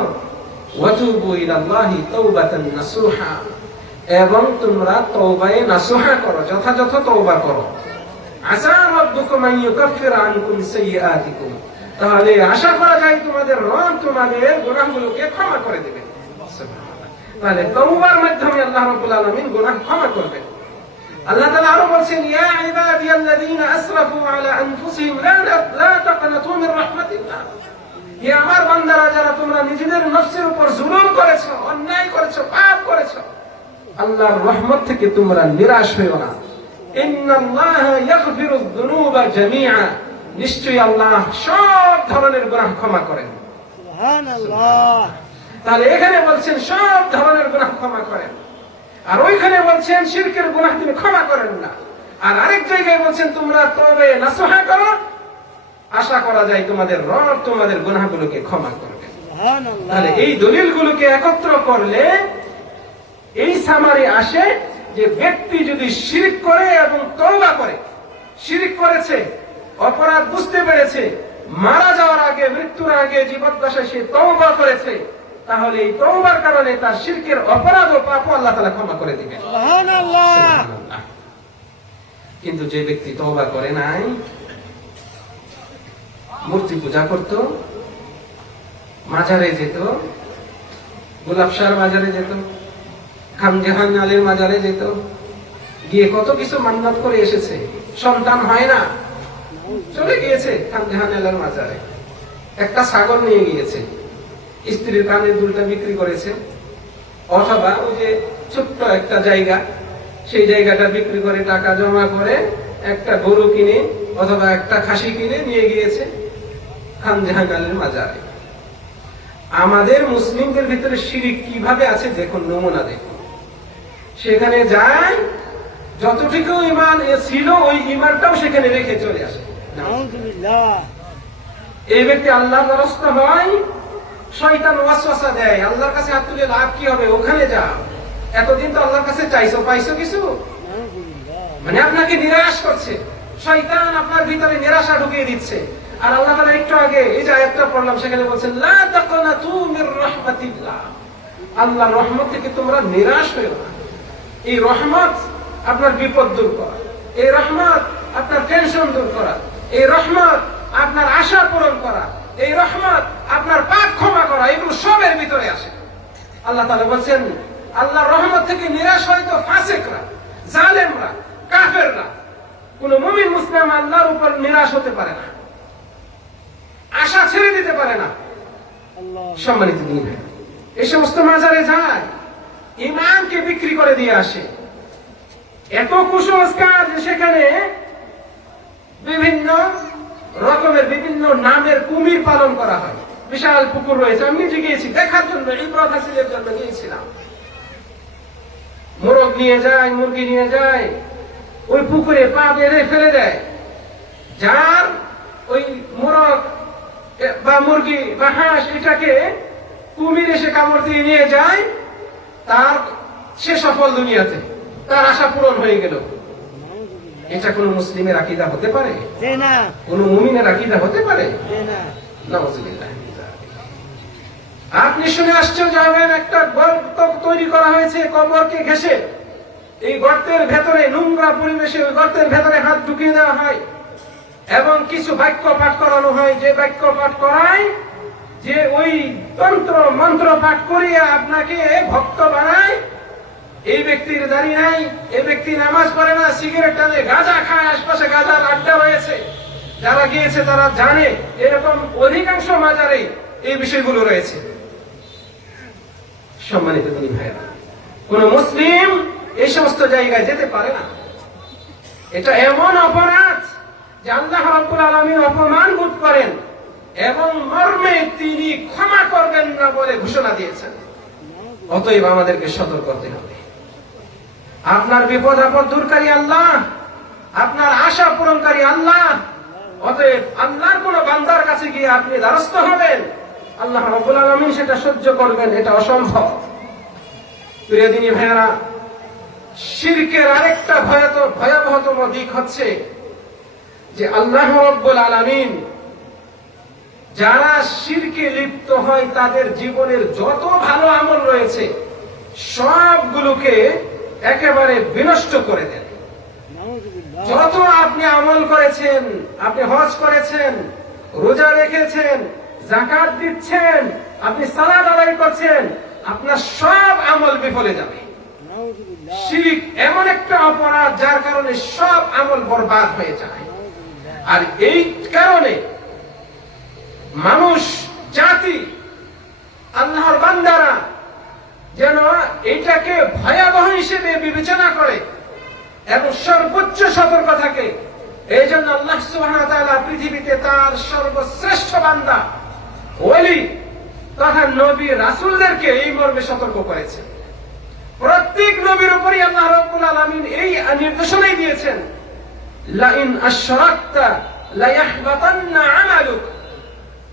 ওয়াতুবু ইলাল্লাহি তাওবাতান নাসুহা, এবং তোমরা তওবায়ে নাসুহা করো, যথাযথ তওবা করো। আসা রাব্বুকুম আন ইউকাফিরা আনকুম সাইয়্যাতিকুম, তাহলে আশা করা যায় তোমাদের রব তোমাদের গুনাহগুলোকে ক্ষমা করে দেবেন। তাহলে তওবার মাধ্যমে আল্লাহ রাব্বুল আলামিন গুনাহ ক্ষমা করবেন। আল্লাহ তাআলা আরো বলেন, ইয়া ইবাদিয়াল্লাযীনা আসরাফু আলা আনফুসিহিম লা তাকনাতু মির রাহমাতিল্লাহ, হে আমার বান্দারা যারা তোমরা নিজেদের নফসের উপর জুলুম করেছো, অন্যায় করেছো, পাপ করেছো, আল্লাহর রহমত থেকে তোমরা নিরাশ হইও না। ইন্নাল্লাহা ইয়াগফিরুয যুনুবা জামিআ, নিশ্চয়ই আল্লাহ সব ধরনের গুনাহ ক্ষমা করেন। সুবহানাল্লাহ। তাহলে এখানে বলছেন সব ধরনের গুনাহ ক্ষমা করেন, আর ওইখানে বলছেন শিরকের গুনাহ তিনি ক্ষমা করেন না। আর আরেক জায়গায় বলছেন তোমরা তওবা নাসুহা করো, আশা করা যায় তোমাদের রব তোমাদের গুনাহগুলোকে ক্ষমা করবেন। সুবহানাল্লাহ। তাহলে এই দলিলগুলোকে একত্র করলে এই সামারি আসে যে ব্যক্তি যদি শিরক করে এবং তওবা করে, শিরক করেছে, অপরাধ বুঝতে পেরেছে, মারা যাওয়ার আগে, মৃত্যুর আগে, জীবদ্দশায় সে তওবা করেছে, তাহলে এই তওবার কারণে তার শিরকের অপরাধ ও পাপ আল্লাহ তাআলা ক্ষমা করে দিবেন। সুবহানাল্লাহ। কিন্তু যে ব্যক্তি তওবা করে নাই, মূর্তি পূজা করত, মাজারে যেত, গোলাপশাহ মাজারে যেত, খামজাহান আলীর মাজারে যেত, গিয়ে কত কিছু মান্নাত করে এসেছে, সন্তান হয় না, চলে গিয়েছে খামজাহান আলীর মাজারে, একটা ছাগল নিয়ে গিয়েছে, স্ত্রীর কানের দুলটা বিক্রি করেছে, অথবা ওই যে ছোট্ট একটা জায়গা, সেই জায়গাটা বিক্রি করে টাকা জমা করে একটা গরু কিনে অথবা একটা খাসি কিনে নিয়ে গিয়েছে খামজাহান আলীর মাজারে। আমাদের মুসলিমদের ভিতরে শিরক কিভাবে আছে দেখুন, নমুনা দেখুন। সেখানে যায়, যতটুকু ঈমান ছিল ওই ঈমানটাও সেখানে রেখে চলে আসে। নাউযুবিল্লাহ। এই ব্যক্তি আল্লাহর দ্বারস্থ হয়, শয়তান ওয়াসওয়াসা দেয়, আল্লাহর কাছে হাত তুলে লাভ কি হবে, ওখানে যা, এতদিন তো আল্লাহর কাছে চাইছো, পাইছো কিছু? নাউযুবিল্লাহ। মানে আপনাকে নিরাশ করছে, শয়তান আপনার ভিতরে নিরাশা ঢুকিয়ে দিচ্ছে। আর আল্লাহ তাআলা একটু আগে এই যে আয়াতটা পড়লাম সেখানে বলছেন লা তাকনাতু মির রাহমাতিল্লাহ, আল্লাহর রহমত থেকে তোমরা নিরাশ হয়ো না। এই রহমত আপনার বিপদ দূর করা, এই রহমত আপনার টেনশন দূর করা, এই রহমত আপনার আশা পূরণ করা, এই রহমত আপনার পাপ ক্ষমা করা, এগুলো সবের ভিতরে আসে। আল্লাহ তাআলা বলছেন আল্লাহর রহমত থেকে নিরাশ হয়তো ফাসিকরা, জালেমরা, কাফেররা, কোন মুমিন মুসলিম আল্লাহর উপর নিরাশ হতে পারে না, আশা ছেড়ে দিতে পারে না। আল্লাহ। সম্মানিত দিন, এই সমস্ত মাজারে যায়, ইমানকে বিক্রি করে দিয়ে আসে। এত কুসংস্কার যে সেখানে বিভিন্ন রকমের বিভিন্ন নামের কুমির পালন করা হয়। বিশাল পুকুর রয়েছে, আমি নিজে গিয়েছি দেখার জন্য, ইবরাত হাসিলের জন্য গিয়েছিলাম। মোরগ নিয়ে যায়, মুরগি নিয়ে যায়, ওই পুকুরে পা বেঁধে ফেলে দেয়। যার ওই মোরগ বা মুরগি বা হাঁস এটাকে কুমির এসে কামড় দিয়ে নিয়ে যায়, তার সে সফল দুনিয়াতে, তার আশা পূরণ হয়ে গেল। এটা কোন মুসলিমের আকীদা হতে পারে? যে না, কোন মুমিনের আকীদা হতে পারে? যে না। নাউযুবিল্লাহ। আপনি শুনে আশ্চর্য হবেন, একটা গর্ত তৈরি করা হয়েছে কবরকে ঘেঁষে। এই গর্তের ভেতরে নোংরা পরিবেশে ওই গর্তের ভেতরে হাত ঢুকিয়ে দেওয়া হয় এবং কিছু বাক্য পাঠ করানো হয়, যে বাক্য পাঠ করায় যে ওই তন্ত্র মন্ত্র পাঠ করিয়ে আপনাকে ভক্ত বানায়। এই ব্যক্তির দাড়ি নাই, এই ব্যক্তি নামাজ পড়ে না, সিগারেট টানে, গাঁজা খায়, আশপাশে গাঁজার আড্ডা রয়েছে। যারা গিয়েছে তারা জানে এরকম অধিকাংশ মাজারে এই বিষয়গুলো রয়েছে। সম্মানিত দিনী ভাইয়েরা, কোন মুসলিম এই সমস্ত জায়গায় যেতে পারে না। এটা এমন অপরাধ যে আল্লাহ রাব্বুল আলামিন অপমান বোধ করেন এবং মর্মে তিনি ক্ষমা করবেন না বলে ঘোষণা দিয়েছেন। অতএব আমাদেরকে সতর্ক হতে হবে। আপনার বিপদ আপদ দূরকারী আল্লাহ, আপনার আশা পূরণকারী আল্লাহ। অতএব আল্লাহর কোন বান্দার কাছে গিয়ে আপনি দ্বারস্থ হবেন, আল্লাহ রাব্বুল আলামিন সেটা সহ্য করবেন, এটা অসম্ভব। প্রিয় দিনী ভাইয়েরা, শিরকের আরেকটা ভয়াবহতম দিক হচ্ছে যে আল্লাহ রাব্বুল আলামিন যারা শিরকে লিপ্ত হয় তাদের জীবনের যত ভালো আমল রয়েছে সবগুলোকে একেবারে বিনষ্ট করে দেন। নাউযুবিল্লাহ। যত আপনি আমল করেছেন, আপনি হজ করেছেন, রোজা রেখেছেন, যাকাত দিচ্ছেন, আপনি সালাত আদায় করছেন, আপনার সব আমল বিফলে যাবে। নাউযুবিল্লাহ। শিরক এমন একটা অপরাধ যার কারণে সব আমল বরবাদ হয়ে যায়। আর এই কারণে মানুষ জাতি, আল্লাহর বান্দারা যেন এটাকে ভয়াবহ হিসেবে বিবেচনা করে এবং সর্বোচ্চ সতর্ক থাকে। এই জন্য আল্লাহ সুবহানাহু ওয়া তাআলা পৃথিবীতে তার সর্বশ্রেষ্ঠ বান্দা ওলি তথা নবী রাসূলদেরকে এই মর্মে সতর্ক করেছেন। প্রত্যেক নবীর উপরই আল্লাহ রাব্বুল আলামিন এই নির্দেশনাই দিয়েছেন, লা ইন আশরাকতা লা ইয়াহবাতান্না আমালুক,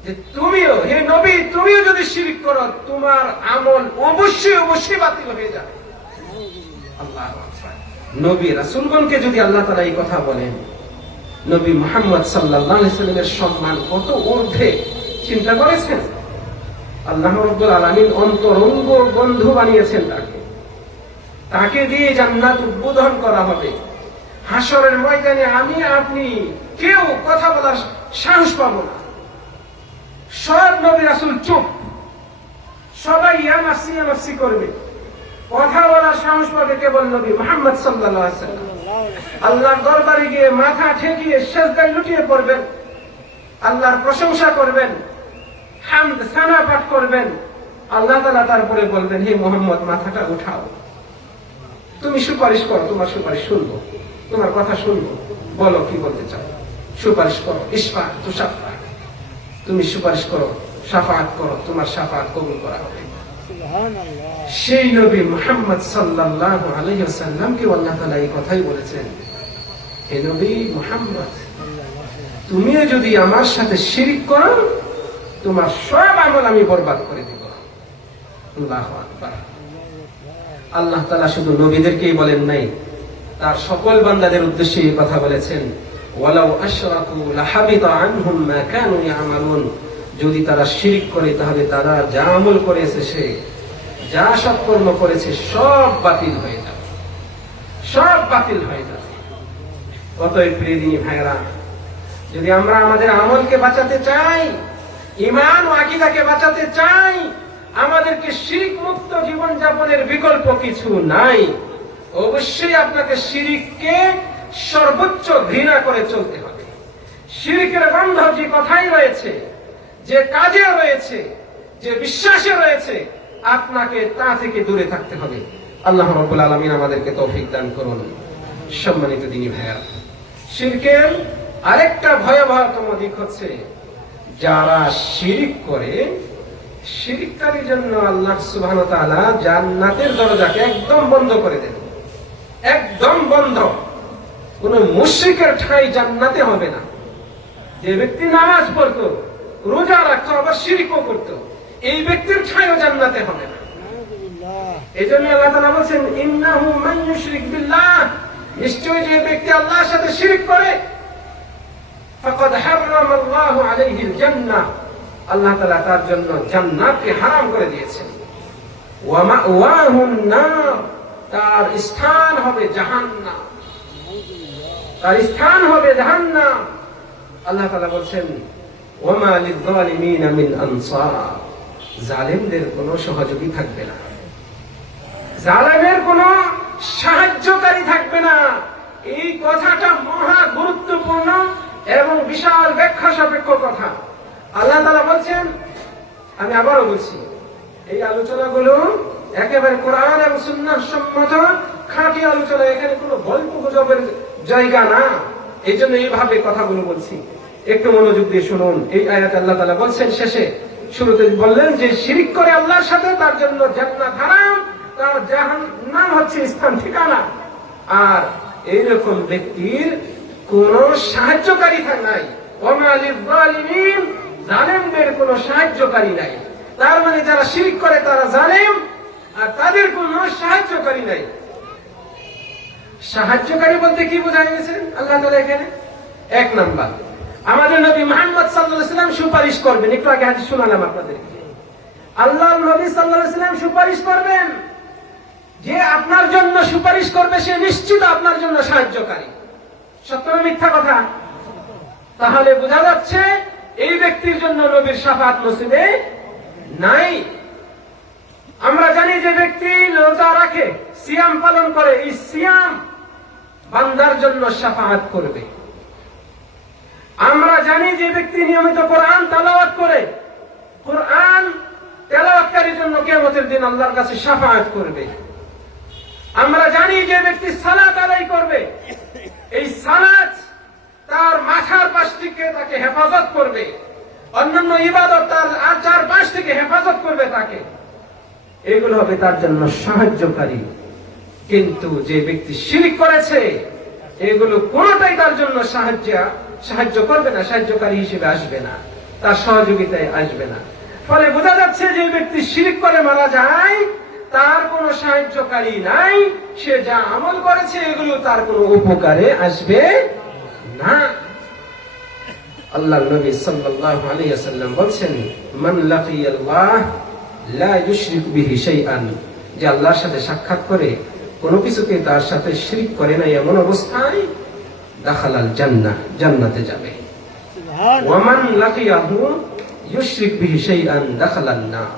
যে তুমিও হে নবী, তুমিও যদি শিরক করো তোমার আমল অবশ্যই অবশ্যই বাতিল হয়ে যাবে। আল্লাহু আকবার। নবী রাসূলগণকে যদি আল্লাহ তাআলা এই কথা বলেন, নবী মুহাম্মদ সাল্লাল্লাহু আলাইহি ওয়াসাল্লামের সম্মান কত ঊর্ধ্বে চিন্তা করেছেন? আল্লাহ রাব্বুল আলামিন অন্তরঙ্গ বন্ধু বানিয়েছেন তাকে দিয়ে জান্নাত উদ্বোধন করা হবে। হাসরের ময়দানে আমি আপনি কেউ কথা বলার সাহস পাবো না। সব নবী রাসূল চুপ, সবাই ইয়া নাফসি করবে। কথা বলার সাহস পাবে কেবল নবী মুহাম্মদ সাল্লাল্লাহু আলাইহি ওয়াসাল্লাম। আল্লাহর দরবারে গিয়ে মাথা ঠেকিয়ে সিজদায় লুটিয়ে পড়বেন, আল্লাহর প্রশংসা করবেন, হামদ সানা পাঠ করবেন। আল্লাহ তাআলা তারপরে বলবেন, হে মুহাম্মদ মাথাটা উঠাও, তুমি সুপারিশ করো, তোমার সুপারিশ শুনবো, তোমার কথা শুনবো, বলো কি বলতে চাও, সুপারিশ করো। ইশফা তুশাফা, তুমি সুপারিশ করো, শাফাআত করো, তোমার শাফাআত কবুল করা হবে। সুবহানাল্লাহ। সেই নবী মুহাম্মদ সাল্লাল্লাহু আলাইহি ওয়াসাল্লামকে আল্লাহ তাআলা এই কথাই বলেছেন, হে নবী মুহাম্মদ, তুমিও যদি আমার সাথে শিরক করো তোমার সব আমল আমি বরবাদ করে দিব। আল্লাহু আকবার। আল্লাহ তাআলা শুধু নবীদেরকেই বলেন নাই, তার সকল বান্দাদের উদ্দেশ্যে এই কথা বলেছেন, ওয়ালাউ আশরাকু লাহাবিতা আনহুম মা কানু ইয়ামালুন। যদি তারা শিরক করে তাহলে তারা যা আমল করেছে, সে যা সৎকর্ম করেছে সব বাতিল হয়ে যাবে, সব বাতিল হয়ে যাবে। অতএব প্রিয় দিনী ভাইরা, যদি আমরা আমাদের আমলকে বাঁচাতে চাই, ঈমান ও আকীদাকে বাঁচাতে চাই, আমাদেরকে শিরক মুক্ত জীবন যাপনের বিকল্প কিছু নাই। অবশ্যই আপনাকে শিরককে সর্বোচ্চ ঘৃণা করে চলতে হবে। শিরকের গন্ধ যে কথাই রয়েছে, যে কাজে রয়েছে, যে বিশ্বাসে রয়েছে, আপনাকে তা থেকে দূরে থাকতে হবে। আল্লাহ রাব্বুল আলামিন আমাদেরকে তৌফিক দান করুন। সম্মানিত দিনী ভাইয়া, শিরকের আরেকটা ভয়াবহতম দিক হচ্ছে, যারা শিরক করে, শিরককারীর জন্য আল্লাহ সুবহানাহু ওয়া তাআলা জান্নাতের দরজাকে একদম বন্ধ করে দেন, একদম বন্ধ। কোন মুশরিকের ঠাঁই জান্নাতে হবে না। যে ব্যক্তি নামাজ পড়তো, রোজা রাখতো, আবার শিরকও করতো, এই ব্যক্তির ঠাঁইও জান্নাতে হবে না। এই জন্য আল্লাহ তাআলা বলছেন, ইন্নাহু মান ইউশরিক বিল্লাহ, নিশ্চয়ই যে ব্যক্তি আল্লাহর সাথে শিরক করে, ফাকাদ হারামাল্লাহু আলাইহিল জান্নাহ, আল্লাহ তাআলা তার জন্য জান্নাতকে হারাম করে দিয়েছেন। ওয়া মাওয়াহুন নার, তার স্থান হবে জাহান্নাম, তার স্থান হবে জাহান্নাম। আল্লাহ তাআলা বলছেন, ওয়া মা লিয-যালিমিনা মিন আনসার, জালেমদের কোনো সহযোগী থাকবে না, জালেমের কোনো সাহায্যকারী থাকবে না। এই কথাটা মহা গুরুত্বপূর্ণ এবং বিশাল ব্যাখ্যা সাপেক্ষ কথা। আল্লাহ তাআলা বলছেন, আমি আবারও বলছি, এই আলোচনাগুলো একেবারে কোরআন এবং সুন্নাহ সম্মত খাঁটি আলোচনা, এখানে কোনো গল্প গুজবের জায়গা না। এই জন্য এইভাবে কথাগুলো বলছি, একটু মনোযোগ দিয়ে শুনুন। এই আয়াত আল্লাহ তাআলা বলছেন, শেষে শুরুতে বললেন যে শিরক করে আল্লাহর সাথে, তার জন্য জান্নাত হারাম, তার জাহান্নাম হচ্ছে স্থান ঠিকানা। আর এইরকম ব্যক্তির কোন সাহায্যকারী নাই, ওয়া মা লিয-যালিমিন, জালেমদের কোন সাহায্যকারী নাই। তার মানে যারা শিরক করে তারা জালেম, আর তাদের কোন সাহায্যকারী নাই। সাহায্যকারী বলতে কি বোঝা গেছেন আল্লাহ তাআলা এখানে? এক নাম্বার, আমাদের নবী মুহাম্মদ সাল্লাল্লাহু আলাইহি ওয়াসাল্লাম সুপারিশ করবেন। একটু আগে হাদিস শোনালাম আপনাদেরকে, আল্লাহর নবী সাল্লাল্লাহু আলাইহি ওয়াসাল্লাম সুপারিশ করবেন। যে আপনার জন্য সুপারিশ করবে সে নিশ্চিত আপনার জন্য সাহায্যকারী। সত্য না মিথ্যা কথা? তাহলে বোঝা যাচ্ছে এই ব্যক্তির জন্য নবীর শাফাআত নসিবে নাই। আমরা জানি যে ব্যক্তি রোজা রাখে, সিয়াম পালন করে, এই সিয়াম বান্দার জন্য শাফাআত করবে। আমরা জানি যে ব্যক্তি নিয়মিত কোরআন তেলাওয়াত করে, কোরআন তেলাওয়াতকারীর জন্য কিয়ামতের দিন আল্লাহর কাছে শাফাআত করবে। আমরা জানি যে ব্যক্তি সালাত আদায় করবে, এই সালাত তার মাথার পাশ থেকে তাকে হেফাজত করবে, অন্যান্য ইবাদত তার চারপাশ থেকে হেফাজত করবে তাকে, এগুলো হবে তার জন্য সাহায্যকারী। কিন্তু যে ব্যক্তি শিরক করেছে, এগুলো কোনটাই তার জন্য সাহায্য করবে না, সাহায্যকারী হিসেবে আসবে না, তার সহযোগিতায় আসবে না। ফলে বোঝা যাচ্ছে যে ব্যক্তি শিরক করে মারা যায়, তার কোনো সাহায্যকারী নাই, সে যা আমল করেছে এগুলো তার কোনো উপকারে আসবে না। আল্লাহর নবী সাল্লাল্লাহু আলাইহি ওয়াসাল্লাম বলেন, মান লাকিয়াল্লাহ লা ইউশরিকু বিহি শাইআন, যে আল্লাহর সাথে সাক্ষাৎ করে কোনো কিছুকে তার সাথে শিরক করে না, এমন অবস্থায় দাখালাল জান্নাহ, জান্নাতে যাবে। ওয়া মান লাকিয়াহু ইউশরিক বিহি শাইআন দাখালান নার,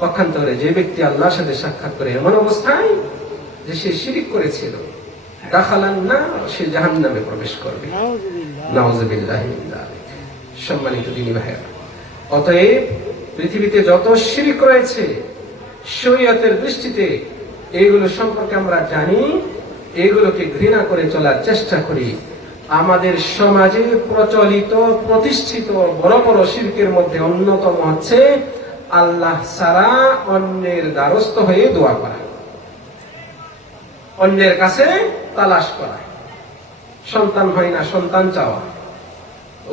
পক্ষান্তরে যে ব্যক্তি আল্লাহর সাথে সাক্ষাৎ করে এমন অবস্থায় যে সে শিরক করেছিল, দাখালান নার, সে জাহান্নামে প্রবেশ করবে। নাউযুবিল্লাহি মিন যালিক। সম্মানিত দিনী ভাইরা, অতএব পৃথিবীতে যত শিরক রয়েছে শরীয়তের দৃষ্টিতে এইগুলো সম্পর্কে আমরা জানি, এগুলোকে ঘৃণা করে চলার চেষ্টা করি। আমাদের সমাজে প্রচলিত প্রতিষ্ঠিত বড় বড় শিরকের মধ্যে অন্যতম হচ্ছে আল্লাহ ছাড়া অন্যের দ্বারস্থ হয়ে দোয়া করা, অন্যের কাছে তালাশ করা, সন্তান হয় না সন্তান চাওয়া,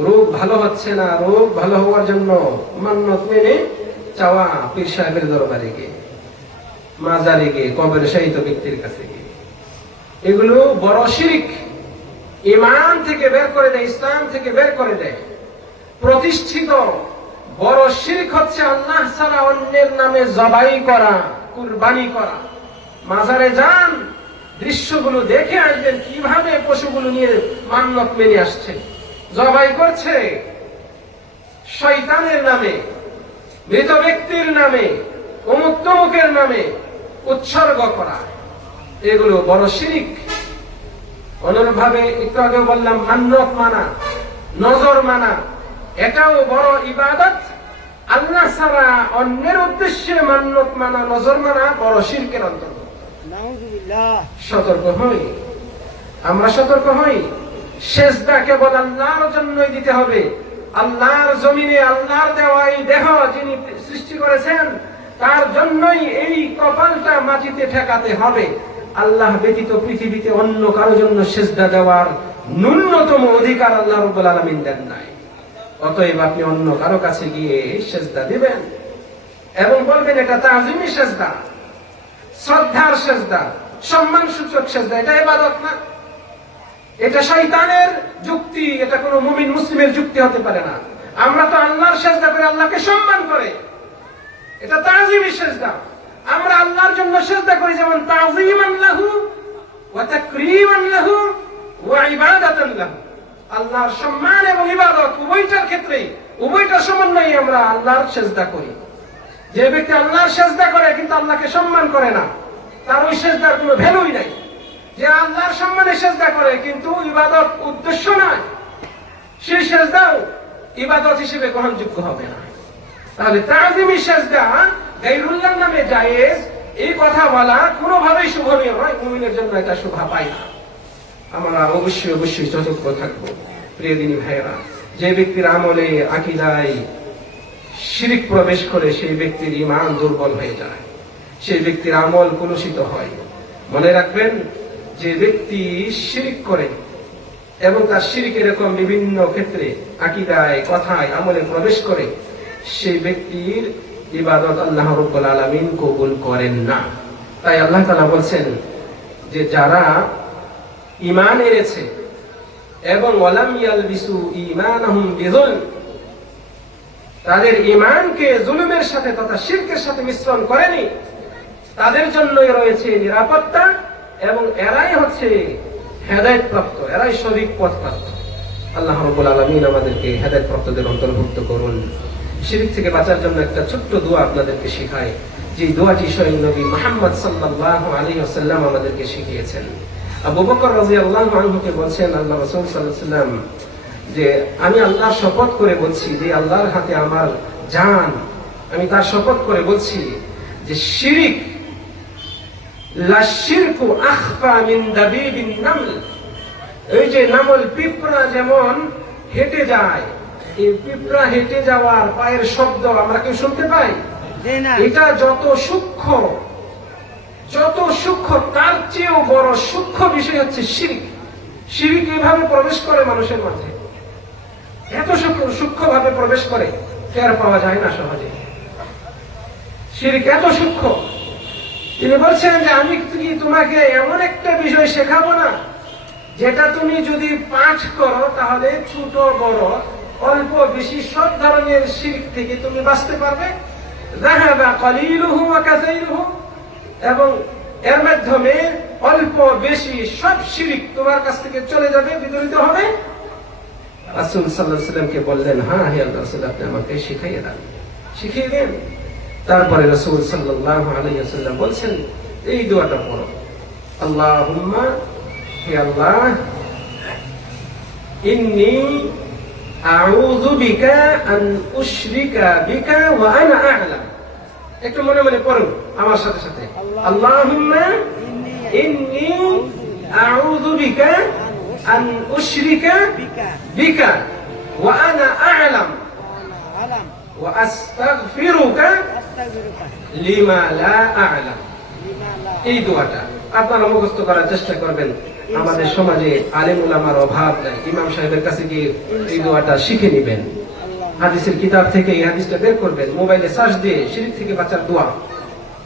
রোগ ভালো হচ্ছে না রোগ ভালো হওয়ার জন্য মান্নত মেনে চাওয়া পীর সাহেবের দরবারে গিয়ে, মাজারে গিয়ে, কবরে শায়িত ব্যক্তির কাছে গিয়ে, এগুলো বড় শিরক, ঈমান থেকে বের করে দেয়, ইসলাম থেকে বের করে দেয়। প্রতিষ্ঠিত বড় শিরক হচ্ছে আল্লাহ ছাড়া অন্যের নামে জবাই করা, কুরবানি করা। মাজারে যান, দৃশ্যগুলো দেখে আসবেন কিভাবে পশুগুলো নিয়ে মান্নত মেনে আসছে, জবাই করছে শয়তানের নামে, মৃত ব্যক্তির নামে, অমুক তমুকের নামে উৎসর্গ করা, এগুলো বড় শিরক। অনুরূপভাবে একটু আগে বললাম মান্নত মানা, নজর মানা, এটাও বড় ইবাদত। আল্লাহ ছাড়া অন্যের উদ্দেশ্যে মান্নত মানা, নজর মানা বড় শিরকের অন্তর্গত। নাউযুবিল্লাহ। সতর্ক হই, আমরা সতর্ক হই। সেজদা কেবল আল্লাহর জন্যই দিতে হবে। আল্লাহর জমিনে আল্লাহর দেওয়া এই দেহ যিনি সৃষ্টি করেছেন তার জন্যই এই কপালটা মাটিতে ঠেকাতে হবে। আল্লাহ ব্যতীত পৃথিবীতে অন্য কারো জন্য সেজদা দেওয়ার ন্যূনতম অধিকার আল্লাহ রাব্বুল আলামিন দেন নাই। অতএব আপনি অন্য কারো কাছে গিয়ে সেজদা দিবেন এবং বলবেন এটা তাজিমি সেজদা, শ্রদ্ধার সেজদা, সম্মান সূচক সেজদা, এটা ইবাদত না। এটা শয়তানের যুক্তি, এটা কোনো মুমিন মুসলিমের যুক্তি হতে পারে না। আমরা তো আল্লাহর সেজদা করে আল্লাহকে সম্মান করে, এটা তাজিমি সেজদা। আমরা আল্লাহর জন্য সেজদা করি যেমন তাযীমান লাহু ওয়া তাকরীমান লাহু ওয়া ইবাদাতান লাহু। আল্লাহর সম্মান এবং ইবাদত উভয়টার ক্ষেত্রে, উভয়টার সমন্বয়ে আমরা আল্লাহর সেজদা করি। যে ব্যক্তি আল্লাহর সেজদা করে কিন্তু আল্লাহকে সম্মান করে না, তার ওই সেজদার কোনো ভ্যালুই নাই। যে আল্লাহর সম্মানে সেজদা করে কিন্তু ইবাদত উদ্দেশ্য নয়, সেই সেজদাও ইবাদত হিসেবে গ্রহণযোগ্য হবে না। তাহলে তাজিমি সেজদা গায়রুল্লাহর নামে জায়েজ, এই কথা বলা কোনোভাবেই শুভনীয় নয়, মুমিনের জন্য এটা শোভা পায় না। আমরা অবশ্যই অবশ্যই সতর্ক থাকবো। প্রিয় দিনী ভাইয়েরা, যে ব্যক্তির আমলে আকীদায় শিরক প্রবেশ করে সেই ব্যক্তির ঈমান দুর্বল হয়ে যায়, সেই ব্যক্তির আমল কলুষিত হয়। মনে রাখবেন, যে ব্যক্তি শিরক করে এবং তার শিরক এরকম বিভিন্ন ক্ষেত্রে আকীদায়, কথায়, আমলে প্রবেশ করে, সেই ব্যক্তির ইবাদত আল্লাহ রাব্বুল আলামিন কবুল করেন না। তাই আল্লাহ তাআলা বলছেন যে যারা ঈমান এনেছে এবং ওয়ালাম ইয়ালবিসু ঈমানাহুম বিযুলম, তাদের ঈমানকে জুলুমের সাথে তথা শিরকের সাথে মিশ্রণ করেনি, তাদের জন্যই রয়েছে নিরাপত্তা এবং এরাই হচ্ছে হেদায়েত প্রাপ্ত, এরাই সঠিক পথ প্রাপ্ত। আল্লাহ রাব্বুল আলামিন আমাদেরকে হেদায়েত প্রাপ্তদের অন্তর্ভুক্ত করুন। শিরক থেকে বাঁচার জন্য একটা ছোট্ট দোয়া আপনাদেরকে শেখায়, যে দোয়াটি স্বয়ং নবী মুহাম্মদ সাল্লাল্লাহু আলাইহি ওয়াসাল্লাম আমাদেরকে শিখিয়েছেন। আবু বকর রাদিয়াল্লাহু আনহুকে বলছেন আল্লাহ রাসূল সাল্লাল্লাহু আলাইহি ওয়াসাল্লাম যে আমি আল্লাহর শপথ করে বলছি, যে আল্লাহর হাতে আমার জান, আমি তার শপথ করে বলছি যে শিরক লা শিরকু আখফা মিন দাবিবিন নামল, এই যে নামল পিঁপড়া যেমন হেঁটে যায়, এই পিঁপড়া হেঁটে যাওয়ার পায়ের শব্দ আমরা কেউ শুনতে পাই? এটা যত সূক্ষ্ম, যত সূক্ষ্ম, তার চেয়েও বড় সূক্ষ্ম বিষয় হচ্ছে শিরক। শিরক এইভাবে প্রবেশ করে মানুষের মাঝে, এত সূক্ষ্ম ভাবে প্রবেশ করে, টের পাওয়া যায় না সহজে। শিরক এত সূক্ষ্ম। তিনি বলছেন যে আমি কি তোমাকে এমন একটা বিষয় শেখাবো না যেটা তুমি যদি পাঠ করো তাহলে ছোট বড় অল্প বেশি সব ধরনের শিরক থেকে তুমি বাঁচতে পারবে। যাহাবা কালিলুহু ওয়া কাসীরুহু, এবং এর মাধ্যমে অল্প বেশি সব শিরক তোমার কাছ থেকে চলে যাবে, বিদরিত হবে। রাসূল সাল্লাল্লাহু আলাইহি ওয়াসাল্লামকে বললেন, হ্যাঁ হে আল্লাহর রাসূল, আপনি আমাকে শিখিয়ে দেন, শিখিয়ে দেন। তারপরে রাসূল সাল্লাল্লাহু আলাইহি ওয়াসাল্লাম বলছেন এই দোয়াটা পড়ো, আল্লাহুম্মা, হে আল্লাহ, ইন্নী আউযু বিকা আন উশরিকা বিকা ওয়া আনা আ'লাম। একটু মনে মনে পড়ুন আমার সাথে সাথে, আল্লাহুম্মা ইন্নী আউযু বিকা আন উশরিকা বিকা ওয়া আনা আ'লাম ওয়া আস্তাগফিরুকা আস্তাগফিরুকা লিমা লা আ'লাম। লিমা লা এই দোয়াটা আপনারা মুখস্থ করার চেষ্টা করবেন। আমাদের সমাজে আলেম উলামার অভাব নাই। ইমাম সাহেবের কাছে গিয়ে এই দোয়াটা শিখে নেবেন। আল্লাহ হাদিসের কিতাব থেকে এই হাদিসটা বের করবেন, মোবাইলে সার্চ দিয়ে শিরক থেকে বাঁচার দোয়া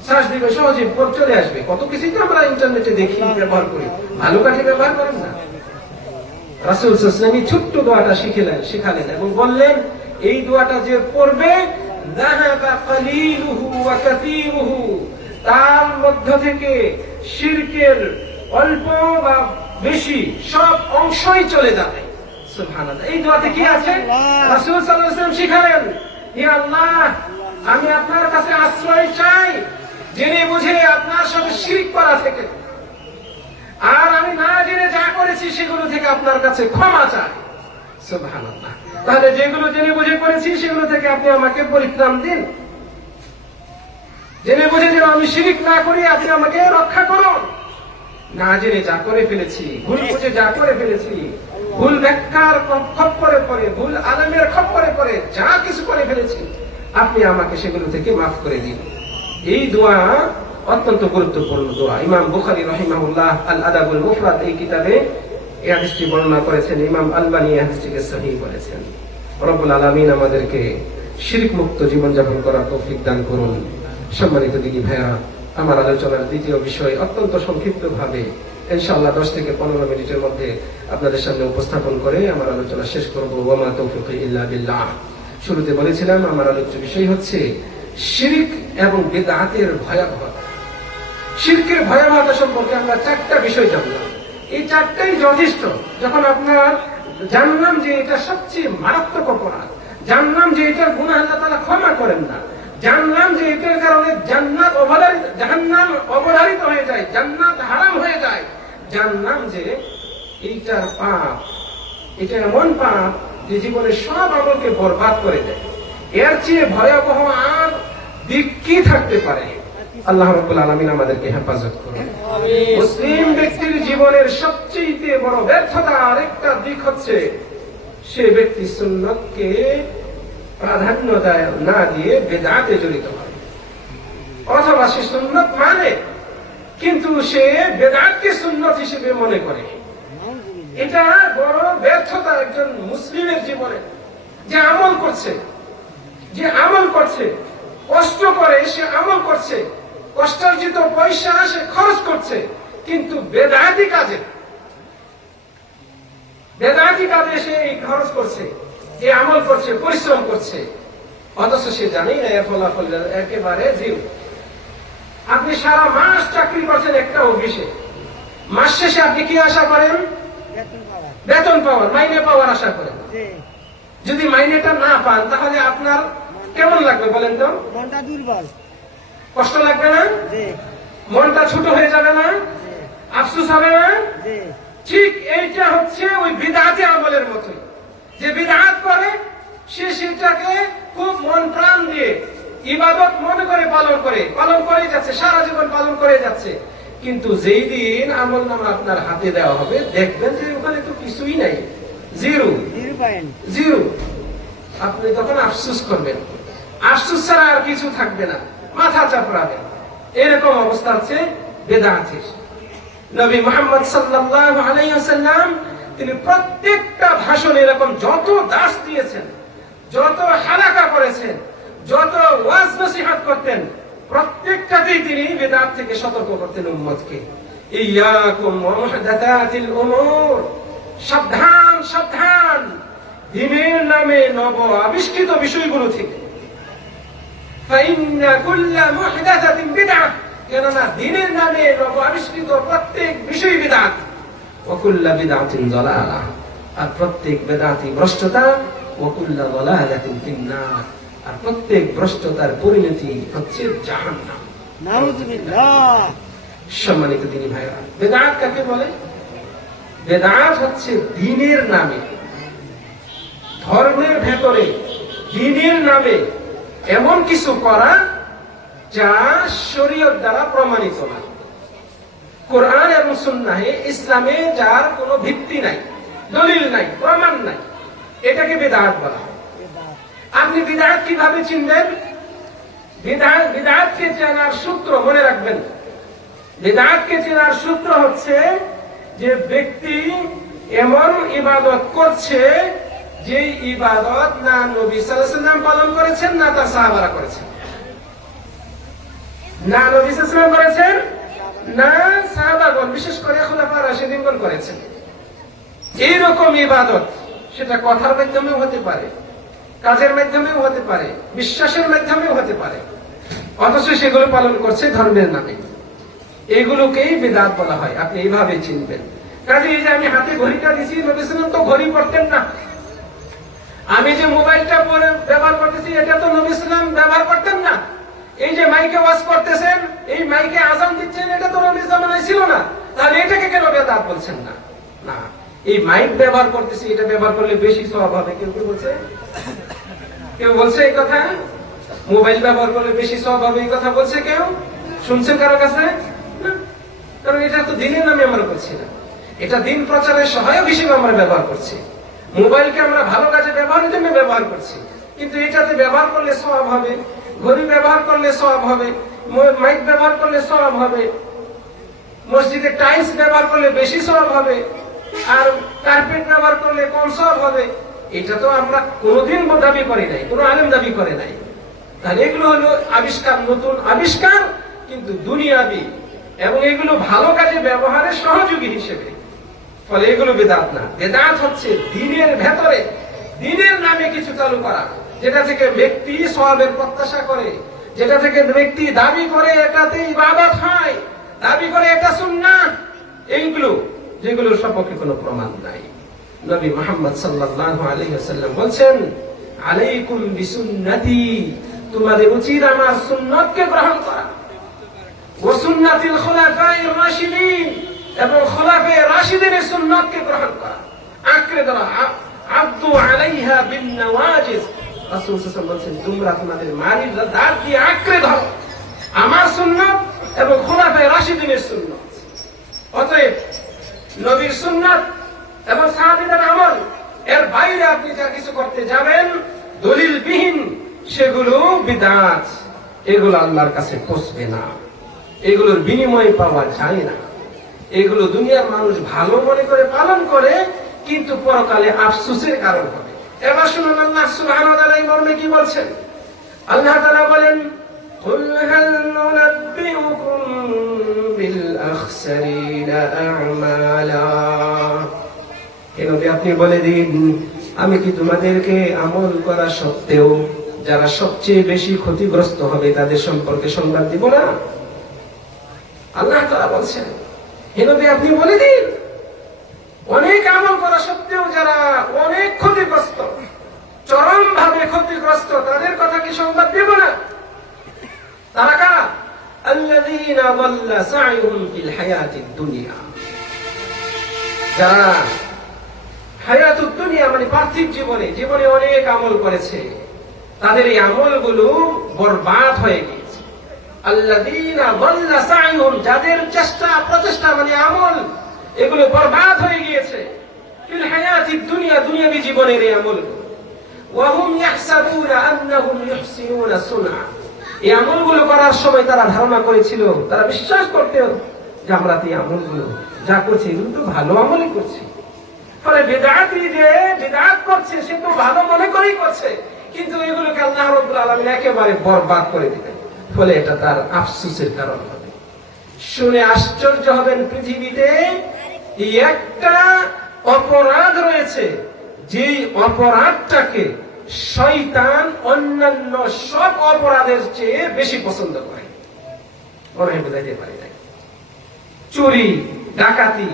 সার্চ দিবে, সহজে চলে আসবে। কত কিছুই তো আমরা ইন্টারনেটে দেখি, ব্যবহার করি, ভালো কাজে ব্যবহার করেন না। রাসূল সাল্লাল্লাহু আলাইহি ওয়াসাল্লাম ছোট্ট দোয়াটা শিখালেন এবং বললেন এই দোয়াটা যে পড়বে যাহাবা কালিলুহু ওয়া কাসীরুহু, তার মধ্য থেকে শিরকের অল্প বা বেশি সব অংশই চলে যাবে। সুবহানাল্লাহ। এই দোয়াতে কি আছে? রাসূল সাল্লাল্লাহু আলাইহি ওয়াসাল্লাম শিখালেন, হে আল্লাহ, আমি আপনার কাছে আশ্রয় চাই জেনে বুঝে আপনার সাথে শিরক করা থেকে, আর আমি না জেনে যা করেছি সেগুলো থেকে আপনার কাছে ক্ষমা চাই। সুবহানাল্লাহ। তাহলে যেগুলো জেনে বুঝে করেছি সেগুলো থেকে আপনি আমাকে পরিত্রাণ দিন। জেনে বুঝে যেন আমি শিরক না করি আপনি আমাকে রক্ষা করুন। না জেনে যা করে ফেলেছি, ভুল বুঝে যা করে ফেলেছি, ভুল ব্যাখ্যার খপ্পরে পড়ে, ভুল আলেমের খপ্পরে পড়ে যা কিছু করে ফেলেছি, আপনি আমাকে সেগুলো থেকে মাফ করে দিন। এই দোয়া অত্যন্ত গুরুত্বপূর্ণ দোয়া। ইমাম বুখারী রাহিমাহুল্লাহ আল আদাবুল মুফরাদ এই কিতাবে এই হাদিসটি বর্ণনা করেছেন। ইমাম আলবানী এই হাদিসটিকে সহিহ বলেছেন। রব্বুল আলামিন আমাদেরকে শিরক মুক্ত জীবনযাপন করার তৌফিক দান করুন। সম্মানিত দিনী ভাইরা, আমার আলোচনার দ্বিতীয় বিষয় অত্যন্ত সংক্ষিপ্তভাবে ইনশাআল্লাহ 10 থেকে 15 মিনিটের মধ্যে আপনাদের সামনে উপস্থাপন করে আমার আলোচনা শেষ করব। ওয়া মা তাওফীকি ইল্লা বিল্লাহ। শুরুতে বলেছিলাম আমার আলোচ্য বিষয় হচ্ছে শিরক এবং বিদআতের ভয়াবহতা। শিরকের ভয়াবহতা সম্পর্কে আমরা 4টা বিষয় জানলাম। এই 4টাই যথেষ্ট। যখন আপনার জানলাম যে এটা সবচেয়ে মারাত্মক অপরাধ, জানলাম যে এটার গুনাহ আল্লাহ তাআলা ক্ষমা করেন না, জানলাম যে এটার কারণে জান্নাত অবধারিত, জাহান্নাম অবধারিত হয়ে যায়, জান্নাত হারাম হয়ে যায়, জানলাম যে এইটার পাপ, এটা এমন পাপ যে জীবনের সব আমলকে বরবাদ করে দেয়। এর চেয়ে ভয়াবহ আর দিক কি থাকতে পারে? আল্লাহ রাব্বুল আলামিন আমাদেরকে হেফাজত করুন। মুসলিম ব্যক্তির জীবনের সবচেয়ে বড় ব্যর্থতা আরেকটা দিক হচ্ছে সে ব্যক্তি সুন্নতকে প্রাধান্য না দিয়ে বেদাতে জড়িত হয়, অথবা সে সুন্নত মানে কিন্তু সে বেদাতকে সুন্নত হিসেবে মনে করে। এটা বড় ব্যর্থতা একজন মুসলিমের জীবনে। যে আমল করছে, কষ্ট করে সে আমল করছে, কষ্টার্জিত পয়সা সে খরচ করছে, কিন্তু বেদাতি কাজে সে এই খরচ করছে, এই আমল করছে, পরিশ্রম করছে, অথচ সে জানেই না এর ফলাফল একেবারে জিরো। আপনি সারা মাস চাকরি করছেন একটা অফিসে, মাস শেষে আপনি কি আশা করেন? বেতন পাওয়ার, মাইনে পাওয়ার আশা করেন। যদি মাইনেটা না পান তাহলে আপনার কেমন লাগবে বলেন তো? মনটা দুর্বল, কষ্ট লাগবে না? মনটা ছোট হয়ে যাবে না? আফসোস হবে না? ঠিক এইটা হচ্ছে ওই বিদআতি আমলের মতোই। যে বিদআত করে সে সেটাকে খুব মন প্রাণ দিয়ে ইবাদত মনে করে পালন করে যাচ্ছে, সারা জীবন পালন করে যাচ্ছে, কিন্তু যেই দিন আমলনামা আপনার হাতে দেওয়া হবে দেখবেন যে ওখানে তো কিছুই নাই, জিরো। আপনি তখন আফসোস করবেন, আফসোস ছাড়া আর কিছু থাকবে না, মাথা চাপড়াবেন। এরকম অবস্থা হচ্ছে বেদাতের। নবী মুহাম্মদ সাল্লাল্লাহু আলাইহি ওয়াসাল্লাম তিনি প্রত্যেকটা ভাষণে এরকম যত দাস দিয়েছেন, যত হালাকা করেছেন, যত ওয়াজ নসিহত করতেন, প্রত্যেকটাতেই তিনি বেদাত থেকে সতর্ক করতেন উম্মতকে। ইয়াকুম ওয়া মুহদাতাতিল উমুর, সাবধান সাবধান দ্বীনের নামে নব আবিষ্কৃত বিষয়গুলো থেকে। ফাইন্না কুল্লা মুহদাতাতিন বিদআহ, কেননা দ্বীনের নামে নব আবিষ্কৃত প্রত্যেক বিষয় বিদআত। ওয়া কুল্লা বিদআতিন যালালাহ, আর প্রত্যেক বেদাতি ভ্রষ্টতা। ওয়া কুল্লা যালালাতিন ফিন্নার, আর প্রত্যেক ভ্রষ্টতার পরিণতি হচ্ছে জাহান্নাম। নাউযুবিল্লাহ। সম্মানিত দিনী ভাইরা, বেদাত কাকে বলে? বেদাত হচ্ছে দ্বীনের নামে, ধর্মের ভেতরে দ্বীনের নামে এমন কিছু করা যা শরীয়ত দ্বারা প্রমাণিত না। কোরআন এবং সুন্নাহে, ইসলামে যার কোনো ভিত্তি নাই, দলিল নাই, প্রমাণ নাই, এটাকে বেদাত বলা হয়। আপনি বিদআত কিভাবে চিনবেন? বিদআতকে চেনার সূত্র মনে রাখবেন। বিদআতকে চেনার সূত্র হচ্ছে যে ব্যক্তি এমন ইবাদত করছে যে ইবাদত না নবী সাল্লাল্লাহু আলাইহি ওয়াসাল্লাম পালন করেছেন না তার সাহাবারা করেছেন। না নবী সাল্লাল্লাহু আলাইহি ওয়াসাল্লাম করেছেন না সাহাবাগণ বিশেষ করে খুলাফা রাশিদিনগণ করেছেন। এইরকম ইবাদত সেটা কথার মাধ্যমেও হতে পারে, কাজের মাধ্যমেও হতে পারে, বিশ্বাসের মাধ্যমেও হতে পারে, অথচ সেগুলো পালন করছে ধর্মের নামে। এগুলোকেই বিদআত বলা হয়। আপনি এইভাবে চিনবেন। কাজে এই যে আমি হাতে ঘড়িটা দিছি, নবী সাল্লাল্লাহু আলাইহি ওয়াসাল্লাম তো ঘড়ি পড়তেন না। আমি যে মোবাইলটা ব্যবহার করতেছি এটা তো নবী সাল্লাল্লাহু আলাইহি ওয়াসাল্লাম ব্যবহার করতেন না। এই যে মাইকে ওয়াজ করতেছেন, এই মাইকে আযান দিচ্ছেন, এটা তো নবীর জামানায় ছিল না। তাহলে এটাকে কেন বিদআত বলছেন না? না, এই মাইক ব্যবহার করতেছি, এটা ব্যবহার করলে বেশি সওয়াব হবে। কেউ বলছে, কেউ বলছে এই কথা? মোবাইল ব্যবহার করলে বেশি সওয়াব হবে এই কথা বলছে কেউ? শুনছেন কারো কাছে? না, কারণ এটা তো দ্বীনের নামে আমরা করছি না, এটা দ্বীন প্রচারের সহায়ক হিসেবে আমরা ব্যবহার করছি। মোবাইলকে আমরা ভালো কাজে ব্যবহারের জন্য ব্যবহার করছি, কিন্তু এটাতে ব্যবহার করলে সওয়াব হবে, ঘড়ি ব্যবহার করলে সওয়াব হবে, মাইক ব্যবহার করলে সওয়াব হবে, মসজিদে টাইলস ব্যবহার করলে বেশি সওয়াব হবে, আর কার্পেট ব্যবহার করলে কম সওয়াব হবে। এটা তো আমরা কোনোদিন দাবি করি নাই, কোনো আলেম দাবি করে নাই। তাহলে এগুলো হলো আবিষ্কার, নতুন আবিষ্কার, কিন্তু দুনিয়াবি, এবং এগুলো ভালো কাজে ব্যবহারের সহযোগী হিসেবে। ফলে এগুলো বিদআত না। বিদআত হচ্ছে দ্বীনের ভেতরে দ্বীনের নামে কিছু চালু করা, যেটা থেকে ব্যক্তি সওয়াবের প্রত্যাশা করে, যেটা থেকে ব্যক্তি দাবি করে এটাতে ইবাদত হয়, দাবি করে এটা সুন্নাত। এইগুলো যেগুলোর সপক্ষে কোনো প্রমাণ নাই। নবী মুহাম্মদ সাল্লাল্লাহু আলাইহি ওয়াসাল্লাম বলছেন, আলাইকুম বিসুন্নতি, তোমাদের উচিত আমার সুন্নতকে গ্রহণ করা, ওয়া সুন্নাতিল খুলাফায়ে রাশিদিন, এবং খুলাফায়ে রাশিদিনের সুন্নতকে গ্রহণ করা, আঁকড়ে ধরা, আব্দু আলাইহা বিন নওয়াজিজ। রাসূল সাল্লাল্লাহু আলাইহি ওয়াসাল্লাম বলেন, তোমরা তোমাদের মারির দাঁত দিয়ে আঁকড়ে ধরো আমার সুন্নাত এবং খুলাফায়ে রাশিদিনের সুন্নাত। অতএব নবীর সুন্নাত এবং সাহাবীদের আমল এর বাইরে আপনি যা কিছু করতে যাবেন দলিলবিহীন, সেগুলো বিদআত। এগুলো আল্লাহর কাছে পৌঁছবে না, এগুলোর বিনিময় পাওয়া যায় না। এগুলো দুনিয়ার মানুষ ভালো মনে করে পালন করে, কিন্তু পরকালে আফসোসের কারণ হবে। এবার শুনুন আল্লাহ সুবহানাহু ওয়া তাআলা এই মর্মে কি বলছেন। আল্লাহ তাআলা বলেন, কুল হাল নুনাব্বিউকুম বিল আখসারিনা আ'মালা, হে নবী আপনি বলে দিন, আমি কি তোমাদেরকে আমল করা সত্ত্বেও যারা সবচেয়ে বেশি ক্ষতিগ্রস্ত হবে তাদের সম্পর্কে সংবাদ দিব না? আল্লাহ তাআলা বলছেন, হে নবী আপনি বলে দিন, অনেক আমল করা সত্ত্বেও যারা অনেক ক্ষতিগ্রস্ত, চরম ভাবে ক্ষতিগ্রস্ত, তাদের কথা কি সংবাদ দেব না? তারা কারা? আল্লাযীনা যাল্লা সা'য়ুহুম ফিল হায়াতিদ দুনিয়া, যারা হায়াতুদ দুনিয়া মানে পার্থিব জীবনে অনেক আমল করেছে, তাদের এই আমলগুলো বরবাদ হয়ে গেছে। আল্লাযীনা যাল্লা সা'য়ুহুম, যাদের চেষ্টা প্রচেষ্টা মানে আমল এগুলো বরবাদ হয়ে গিয়েছে, ফিল হায়াতিদ দুনিয়া, দুনিয়াবী জীবনের এই আমলগুলো। ওয়া হুম ইয়াহসাবুনা আন্নাহুম ইউহসিনুনা সুনআ, এই আমলগুলো করার সময় তারা ধারণা করেছিল, তারা বিশ্বাস করত যে আমরা এই আমলগুলো যা করছি এগুলো তো ভালো আমলই করছি। ফলে বিদআতি যে বিদআত করছে সে তো ভালো মনে করেই করছে, কিন্তু এগুলোকে আল্লাহ রাব্বুল আলামিন একেবারে বরবাদ করে দিবেন। ফলে এটা তার আফসোসের কারণ হবে। শুনে আশ্চর্য হবেন, পৃথিবীতে একটা অপরাধ রয়েছে যেই অপরাধটাকে শয়তান অন্যান্য সব অপরাধের চেয়ে বেশি পছন্দ করে। মনে হয় বোঝাইতে পারি নাই। চুরি, ডাকাতি,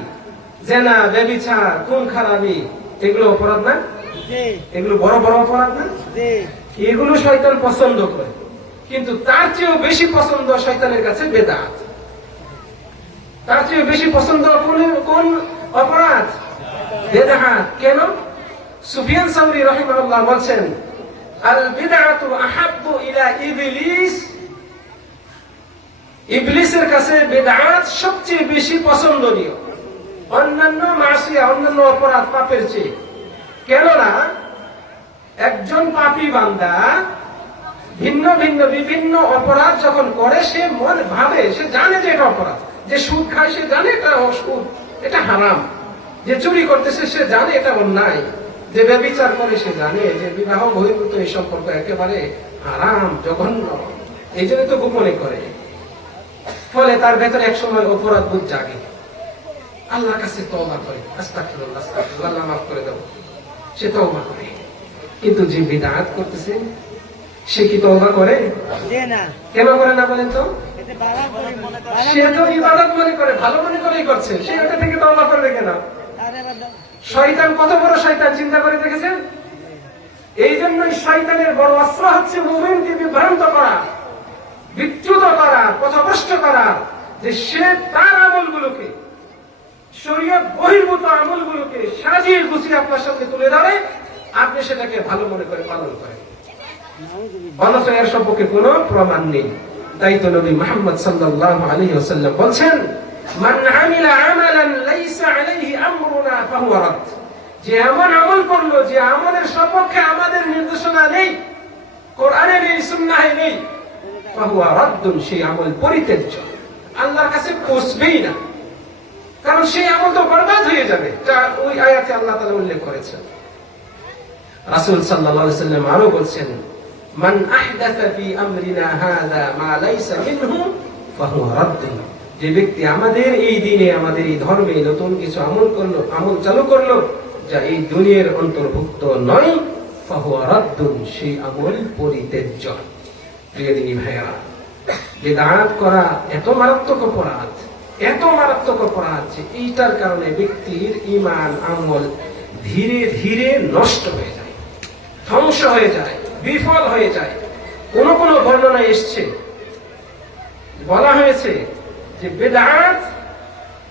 জেনা, ব্যভিচার, খুন খারাপি, এগুলো অপরাধ না? এগুলো বড় বড় অপরাধ না? এগুলো শয়তান পছন্দ করে, কিন্তু তার চেয়েও বেশি পছন্দ শয়তানের কাছে বেদাত। তার চেয়ে বেশি পছন্দ কোন অপরাধ? বেদাত। কেন? সুফিয়ান সাউরি রাহিমাহুল্লাহ বলছেন, আল বিদআতু আহাব্বু ইলা ইবলিস, ইবলিসের কাছে বেদাত সবচেয়ে বেশি পছন্দনীয় অন্যান্য মাসিয়া, অন্যান্য অপরাধ পাপের চেয়ে। কেননা একজন পাপী বান্দা ভিন্ন ভিন্ন বিভিন্ন অপরাধ যখন করে, সে মন ভাবে, সে জানে যে এটা অপরাধ। যে সুদ খায় সে জানে এটা সুদ, এটা হারাম। যে চুরি করতেছে সে জানে এটা অন্যায়। যে ব্যভিচার করে সে জানে যে বিবাহ বহির্ভূত এই সম্পর্ক একেবারে হারাম, জঘন্য। এই জন্য তো গোপনে করে। ফলে তার ভেতরে এক সময় অপরাধ বোধ জাগে, আল্লাহর কাছে তওবা করে, আস্তাগফিরুল্লাহ, আস্তাগফিরুল্লাহ, আল্লাহ মাফ করে দাও, সে তওবা করে। কিন্তু যে বিদআত করতেছে সে কি তওবা করে? কেন করে না বলেন তো? সে তো ইবাদত মনে করে, ভালো মনে করেই করছে, সে ওটা থেকে তওবা করবে কেন? শয়তান কত বড় শয়তান চিন্তা করে দেখেছেন? এই জন্যই শয়তানের বড় অস্ত্র হচ্ছে মুমিনকে বিভ্রান্ত করা, বিচ্যুত করা, পথভ্রষ্ট করা। যে সে তার আমলগুলোকে, শরীয়ত বহির্ভূত আমলগুলোকে সাজিয়ে গুছিয়ে আপনার সামনে তুলে ধরে, আপনি সেটাকে ভালো মনে করে পালন করেন, অথচ এর সম্পর্কে কোনো প্রমাণ নেই। তাই তো নবী মুহাম্মদ সাল্লাল্লাহু আলাইহি ওয়াসাল্লাম বলছেন, মান আমিলা আমালান লাইসা আলাইহি আমরুনা ফাহুয়া রাদ। যে এমন আমল করলো যে আমলের সপক্ষে আমাদের নির্দেশনা নেই, কোরআনে নেই, সুন্নাহে নেই, ফাহুয়া রাদ্দুন, সেই আমল পরিত্যাজ্য, আল্লাহর কাছে পৌঁছবেই না। কারণ সেই আমল তো বরবাদ হয়ে যাবে, যা ওই আয়াতে আল্লাহ তাআলা উল্লেখ করেছেন। রাসূল সাল্লাল্লাহু আলাইহি ওয়াসাল্লাম আরো বলছেন, মান আহদাথা ফি আমরিনা হাযা মা লাইসা মিনহু ফাহুয়া রাদ্দুন। যে ব্যক্তি আমাদের এই দিনে, আমাদের এই ধর্মে নতুন কিছু আমল করলো, আমল চালু করলো যা এই দুনিয়ার অন্তর্ভুক্ত নয়, ফাহুয়া রাদ্দুন, সেই আমল পরিত্যাজ্য। প্রিয় দিনী ভাইয়েরা, বিদআত করা এত মারাত্মক অপরাধ, এত মারাত্মক অপরাধ যে এইটার কারণে ব্যক্তির ঈমান, আমল ধীরে ধীরে নষ্ট হয়ে যায়, ধ্বংস হয়ে যায়, বিফল হয়ে যায়। কোন কোন বর্ণনায় এসছে, বলা হয়েছে যে বিদআত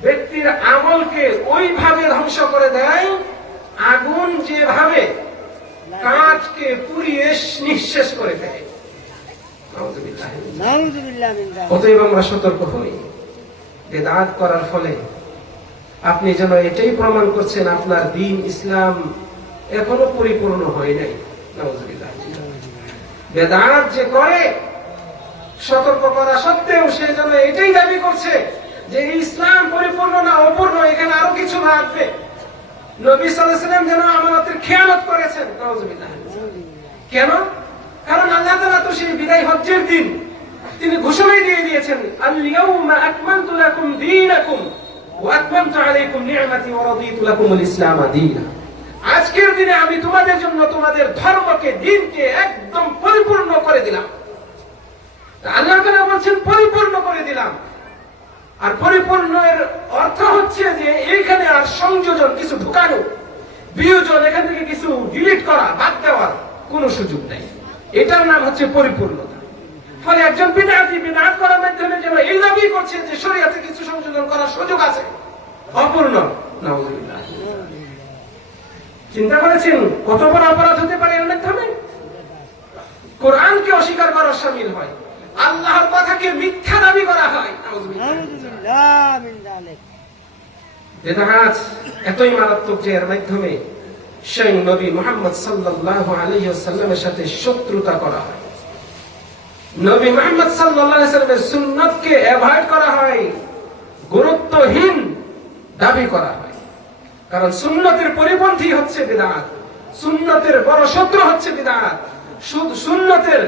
ব্যক্তির আমলকে ওইভাবে ধ্বংস করে দেয়, আগুন যেভাবে কাঠকে পুড়িয়ে নিঃশেষ করে দেয়। অতএব আমরা সতর্ক হই। বিদআত করার ফলে আপনি যেন এটাই প্রমাণ করছেন আপনার দ্বীন ইসলাম এখনো পরিপূর্ণ হয় নাই। নাউযুবিল্লাহ। বিদআত যে করে, সতর্ক করা সত্ত্বেও সে যেন এটাই দাবি করছে যে ইসলাম পরিপূর্ণ না, অপূর্ণ, এখানে আরো কিছু লাগবে। নবী সাল্লাল্লাহু আলাইহি ওয়াসাল্লাম যেন আমানতের খেয়ানত করেছেন। নাউযুবিল্লাহ। কেন? কারণ আল্লাহ তাআলা তো সেই বিদায় হজ্জের দিন তিনি ঘোষণাই দিয়ে দিয়েছেন, আল ইয়াউমা আকমালতু লাকুম দীনাকুম ওয়া আতমামতু আলাইকুম নি'মাতি ওয়া রাদিতু লাকুমুল ইসলাম দীনা। আজকের দিনে আমি তোমাদের জন্য তোমাদের ধর্মকে, দ্বীনকে একদম পরিপূর্ণ করে দিলাম। আল্লাহ তাআলা বলছেন পরিপূর্ণ করে দিলাম। আর পরিপূর্ণের অর্থ হচ্ছে যে এইখানে আর সংযোজন, কিছু ঢুকানো, বিয়োজন, এখান থেকে কিছু ডিলিট করা, বাদ দেওয়ার কোনো সুযোগ নেই। এটার নাম হচ্ছে পরিপূর্ণতা। ফলে একজন বিদআতি বিদআত করার মাধ্যমে যেন এই দাবি করছে যে শরীয়তে কিছু সংশোধন করার সুযোগ আছে, অপূর্ণ। নাউযুবিল্লাহ। চিন্তা করেছেন কত বড় অপরাধ হতে পারে এর মাধ্যমে? কোরআনকে অস্বীকার করার শামিল হয়, আল্লাহর কথাকে মিথ্যা দাবি করা হয়। বিদআত এতই মারাত্মক যে এর মাধ্যমে স্বয়ং নবী মুহাম্মদ সাল্লাল্লাহু আলাইহি ওয়াসাল্লামের সাথে শত্রুতা করা হয়, নবী মুহাম্মদ সাল্লাল্লাহু আলাইহি ওয়াসাল্লামের সুন্নাতকে অ্যাভয়েড করা হয়, গুরুত্বহীন দাবি করা হয়। কারণ সুন্নতের পরিপন্থী হচ্ছে বিদআত, সুন্নতের বড় শত্রু হচ্ছে বিদআত, সুন্নতের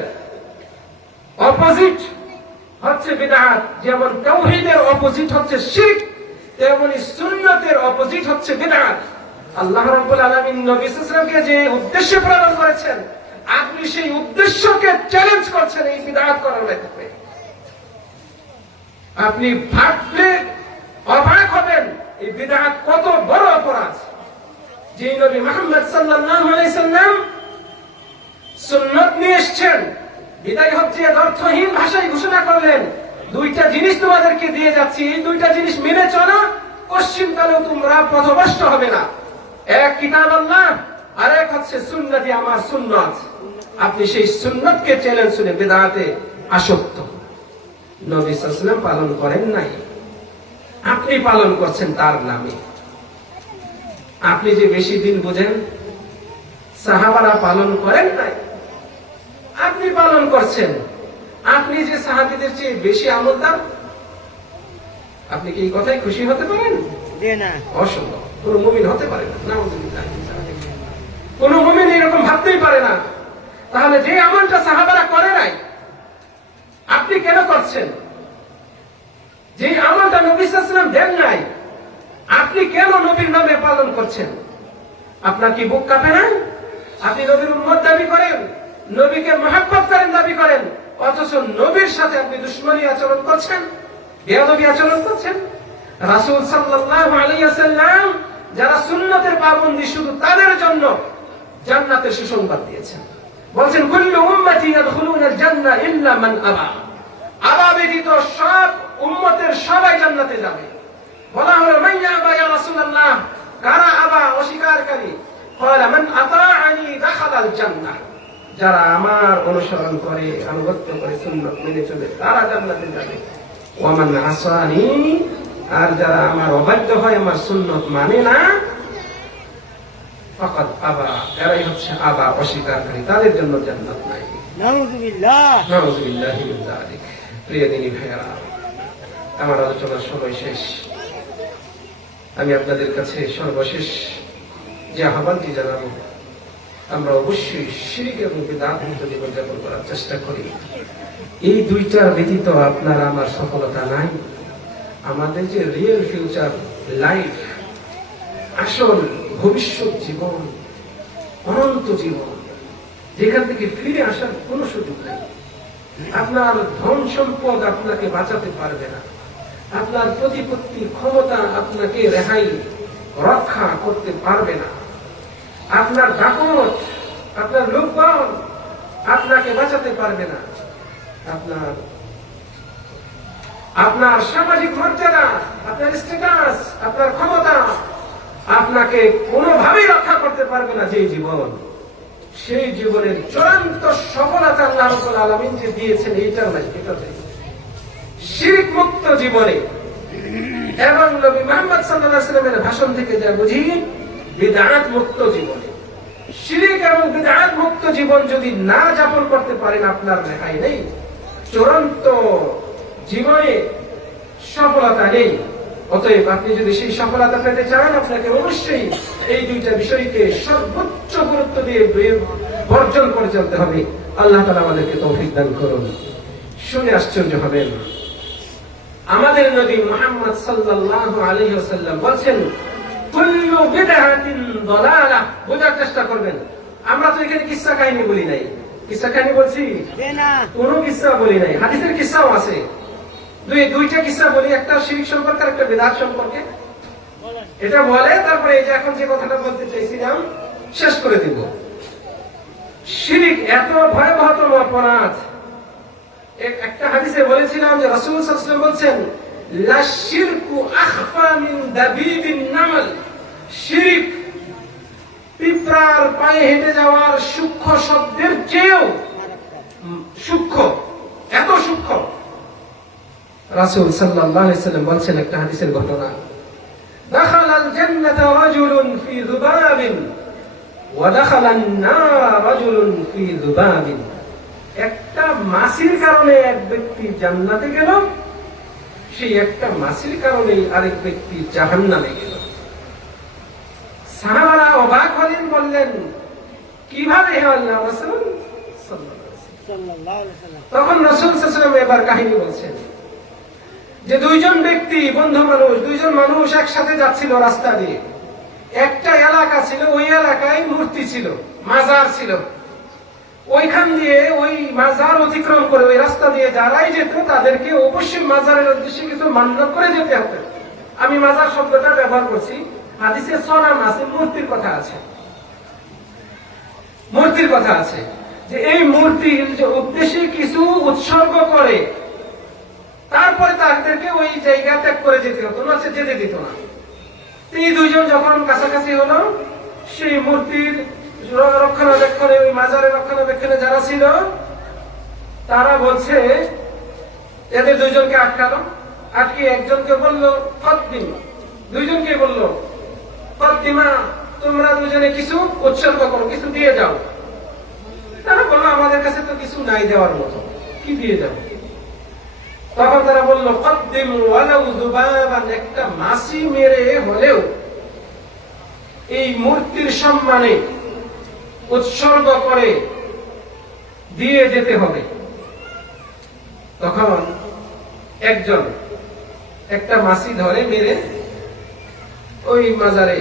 অপোজিট হচ্ছে বিদআত। যেমন তাওহীদের অপোজিট হচ্ছে শিরক, তেমনি সুন্নতের অপোজিট হচ্ছে বিদআত। আল্লাহ রাব্বুল আলামিন নবী সাল্লাল্লাহু আলাইহি ওয়াসাল্লামকে যে উদ্দেশ্যে প্রেরণ করেছেন, আপনি সেই উদ্দেশ্যকে চ্যালেঞ্জ করছেন এই বিদআত করার মাধ্যমে। আপনি ভাবলে অবাক হবেন এই বিদআত কত বড় অপরাধ। যে নবী মুহাম্মদ সাল্লাল্লাহু আলাইহি সাল্লাম সুন্নাত নিয়ে এসেছেন, বিদায় হজ্জে অর্থহীন ভাষায় ঘোষণা করলেন, দুইটা জিনিস তোমাদেরকে দিয়ে যাচ্ছি, এই দুইটা জিনিস মেনে চলো, পশ্চিমকালেও তোমরা পথভ্রষ্ট হবে না। এক কিতাব আল্লাহ, আর এক হচ্ছে সুন্নতি, আমার সুন্নাত। আপনি সেই সুন্নাতকে চ্যালেঞ্জ শুনে বিদআতে আসক্ত। নবী সাল্লাল্লাহু আলাইহি ওয়াসাল্লাম পালন করেন নাই, আপনি পালন করছেন তার নামে। আপনি যে বেশি দিন বোঝেন, সাহাবারা পালন করেন নাই, আপনি পালন করছেন। আপনি যে সাহাবীদের চেয়ে বেশি আমলদার, আপনি কি এই কথায় খুশি হতে পারেন? দে না। অসম্ভব, কোন মুমিন হতে পারে না। নাউযুবিল্লাহ। কোন মুমিন এরকম ভাবতেই পারে না। তাহলে যে আমলটা সাহাবারা করে নাই, আপনি কেন করছেন? যে আমলটা নবী সাল্লাল্লাহু আলাইহি ওয়াসাল্লাম দেন নাই, আপনি কেন নবীর নামে পালন করছেন? আপনার কি বুক কাঁপে না? আপনি নবীর উম্মত দাবি করেন, নবীকে মহব্বত করেন দাবি করেন, অথচ নবীর সাথে আপনি দুশমনী আচরণ করছেন, বেয়াদবি আচরণ করছেন। রাসূল সাল্লাল্লাহু আলাইহি ওয়াসাল্লাম যারা সুন্নতের পাবন্দী, শুধু তাদের জন্য জান্নাতের সুসংবাদ দিয়েছেন। বলছেন কুল্লু উম্মতি ইয়াদখুলুনাল জান্নাহ ইল্লা মান আবা। আবা ব্যতীত সব উম্মতের সবাই জান্নাতে যাবে। বলা হলো মান আবা ইয়া রাসূলুল্লাহ, কারা আবা? অস্বীকারী। ক্বালা মান আতাআনি দাখালাল জান্নাহ। যারা আমার অনুসরণ করে, আনুগত্য করে, সুন্নাত মেনে চলে, তারা জান্নাতে যাবে। ওয়া মান আসানি, আর যারা আমার অবাধ্য হয়, আমার সুন্নাত মানে না, ফাকাদ আবা, এরাই হচ্ছে আবা, অস্বীকারী, তাদের জন্য জান্নাত নাই। নাউযুবিল্লাহ। নাউযুবিল্লাহি মিন যালিক। প্রিয় দিনী ভাইয়েরা, আমার আলোচনার সময় শেষ। আমি আপনাদের কাছে সর্বশেষ যে আহ্বানটি জানাবো, আমরা অবশ্যই শিরক এবং বিদআত মুক্ত জীবনযাপন করার চেষ্টা করি। এই দুইটার ব্যতীত আপনার আমার সফলতা নাই। আমাদের যে রিয়েল ফিউচার লাইফ, আসল ভবিষ্যৎ জীবন, অনন্ত জীবন, যেখান থেকে ফিরে আসার কোনো সুযোগ নেই। আপনার ধন সম্পদ আপনাকে বাঁচাতে পারবে না, আপনার প্রতিপত্তির ক্ষমতা আপনাকে রেহাই রক্ষা করতে পারবে না, আপনার দাপট, আপনার লোকবল আপনাকে বাঁচাতে পারবে না, আপনার সামাজিক মর্যাদা, আপনার স্ট্যাটাস, আপনার ক্ষমতা আপনাকে কোনোভাবেই রক্ষা করতে পারবে না। যে জীবন, সেই জীবনের চূড়ান্ত সফলতা আল্লাহ রাব্বুল আলামিন যে দিয়েছেন, এইটার নাই, এটা নাই। শিরক মুক্ত জীবনে, এবং নবী মুহাম্মদ সাল্লাল্লাহু আলাইহি ওয়াসাল্লামের ভাষণ থেকে যা বুঝি, বিদআত মুক্ত জীবনে, শিরক এবং বিদআত মুক্ত জীবন যদি না যাপন করতে পারেন, আপনার রেহাই নেই। চূড়ান্ত জীবনে সফলতা নেই। অতএব আপনি যদি সেই সফলতা পেতে চান, আপনাকে অবশ্যই এই দুইটা বিষয়কে সর্বোচ্চ গুরুত্ব দিয়ে বর্জন করে চলতে হবে। আল্লাহ তাআলা আমাদেরকে তৌফিক দান করুন। শুনে আশ্চর্য হবেন, আমাদের নবী মুহাম্মদ সাল্লাল্লাহু আলাইহি ওয়াসাল্লাম বলছেন, কুল্লু বিদআতিন দালালাহ। বোঝার চেষ্টা করবেন, আমরা তো এখানে কিসসা কাহিনী বলি নাই। কিসসা কাহিনী বলছি? কোনো কিসসা বলি নাই। হাদিসের কিসসাও আছে। দুইটা কিসসা বলি, একটা শিরক সম্পর্কে, একটা বিদআত সম্পর্কে। এটা বলে তারপরে এই যে এখন যে কথাটা বলতে চাইছিলাম শেষ করে দিব। শিরক এত ভয়াবহতম অপরাধ। একটা হাদিসে বলেছিলাম যে রাসূল সাল্লাল্লাহু আলাইহি ওয়াসাল্লাম বলছেন, লা শিরকু আখফা মিন দাবিবিন নামল। শিরক পিঁপড়ার পায়ে হেঁটে যাওয়ার সূক্ষ্ম শব্দের চেয়েও সূক্ষ্ম, এত সূক্ষ্ম। রাসূল সাল্লাল্লাহু আলাইহি ওয়াসাল্লাম বলছেন একটা হাদিসের ঘটনা, দাখালাল জান্নাতা রাজুলুন ফি যুবাবিন ওয়া দাখালান নার রাজুলুন ফি যুবাবিন। একটা মাছির কারণে এক ব্যক্তি জান্নাতে গেল, সেই একটা মাছির কারণে আরেক ব্যক্তি জাহান্নামে গেল। সাহাবারা অবাক হলেন, বললেন, কিভাবে হে আল্লাহর রাসূল সাল্লাল্লাহু আলাইহি ওয়াসাল্লাম? তখন রাসূল সাল্লাল্লাহু আলাইহি ওয়াসাল্লাম এবার কাহিনী বলছেন যে দুইজন ব্যক্তি, বন্ধু মানুষ, দুইজন মানুষ একসাথে যাচ্ছিল রাস্তা দিয়ে। একটা এলাকা ছিল, ওই এলাকায় মূর্তি ছিল, মাজার ছিল। ওইখান দিয়ে, ওই মাজার অতিক্রম করে ওই রাস্তা দিয়ে যারাই যেত, তাদেরকে অবশ্যই মাজারের উদ্দেশ্যে কিছু মান্যত করে যেতে হতো। আমি মাজার শব্দটা ব্যবহার করছি, হাদিসে সনাম আছে, মূর্তির কথা আছে, মূর্তির কথা আছে, যে এই মূর্তির উদ্দেশ্যে কিছু উৎসর্গ করে তারপরে তাদেরকে ওই জায়গা ত্যাগ করে যেতে হতো, না যেতে দিত না। এই দুইজন যখন কাছাকাছি হলো, সেই মূর্তির রক্ষণাবেক্ষণে, ওই মাজারের রক্ষণাবেক্ষণে যারা ছিল, তারা বলছে, এদের দুইজনকে আটকালো। আটকে একজনকে বলল কদ্দিম, দুইজনকে বলল কদ্দিমা, তোমরা দুজনে কিছু উৎসর্গ করো, কিছু দিয়ে যাও। তারা বললো আমাদের কাছে তো কিছু নাই দেওয়ার মতো, কি দিয়ে যাবো? তখন তারা বললো কদ্দিমু ওয়ালাউ যুবাবান, একটা মাছি মেরে হলেও এই মূর্তির সম্মানে উৎসর্গ করে দিয়ে যেতে হবে। তখন একজন একটা মাছি ধরে মেরে ওই মাজারে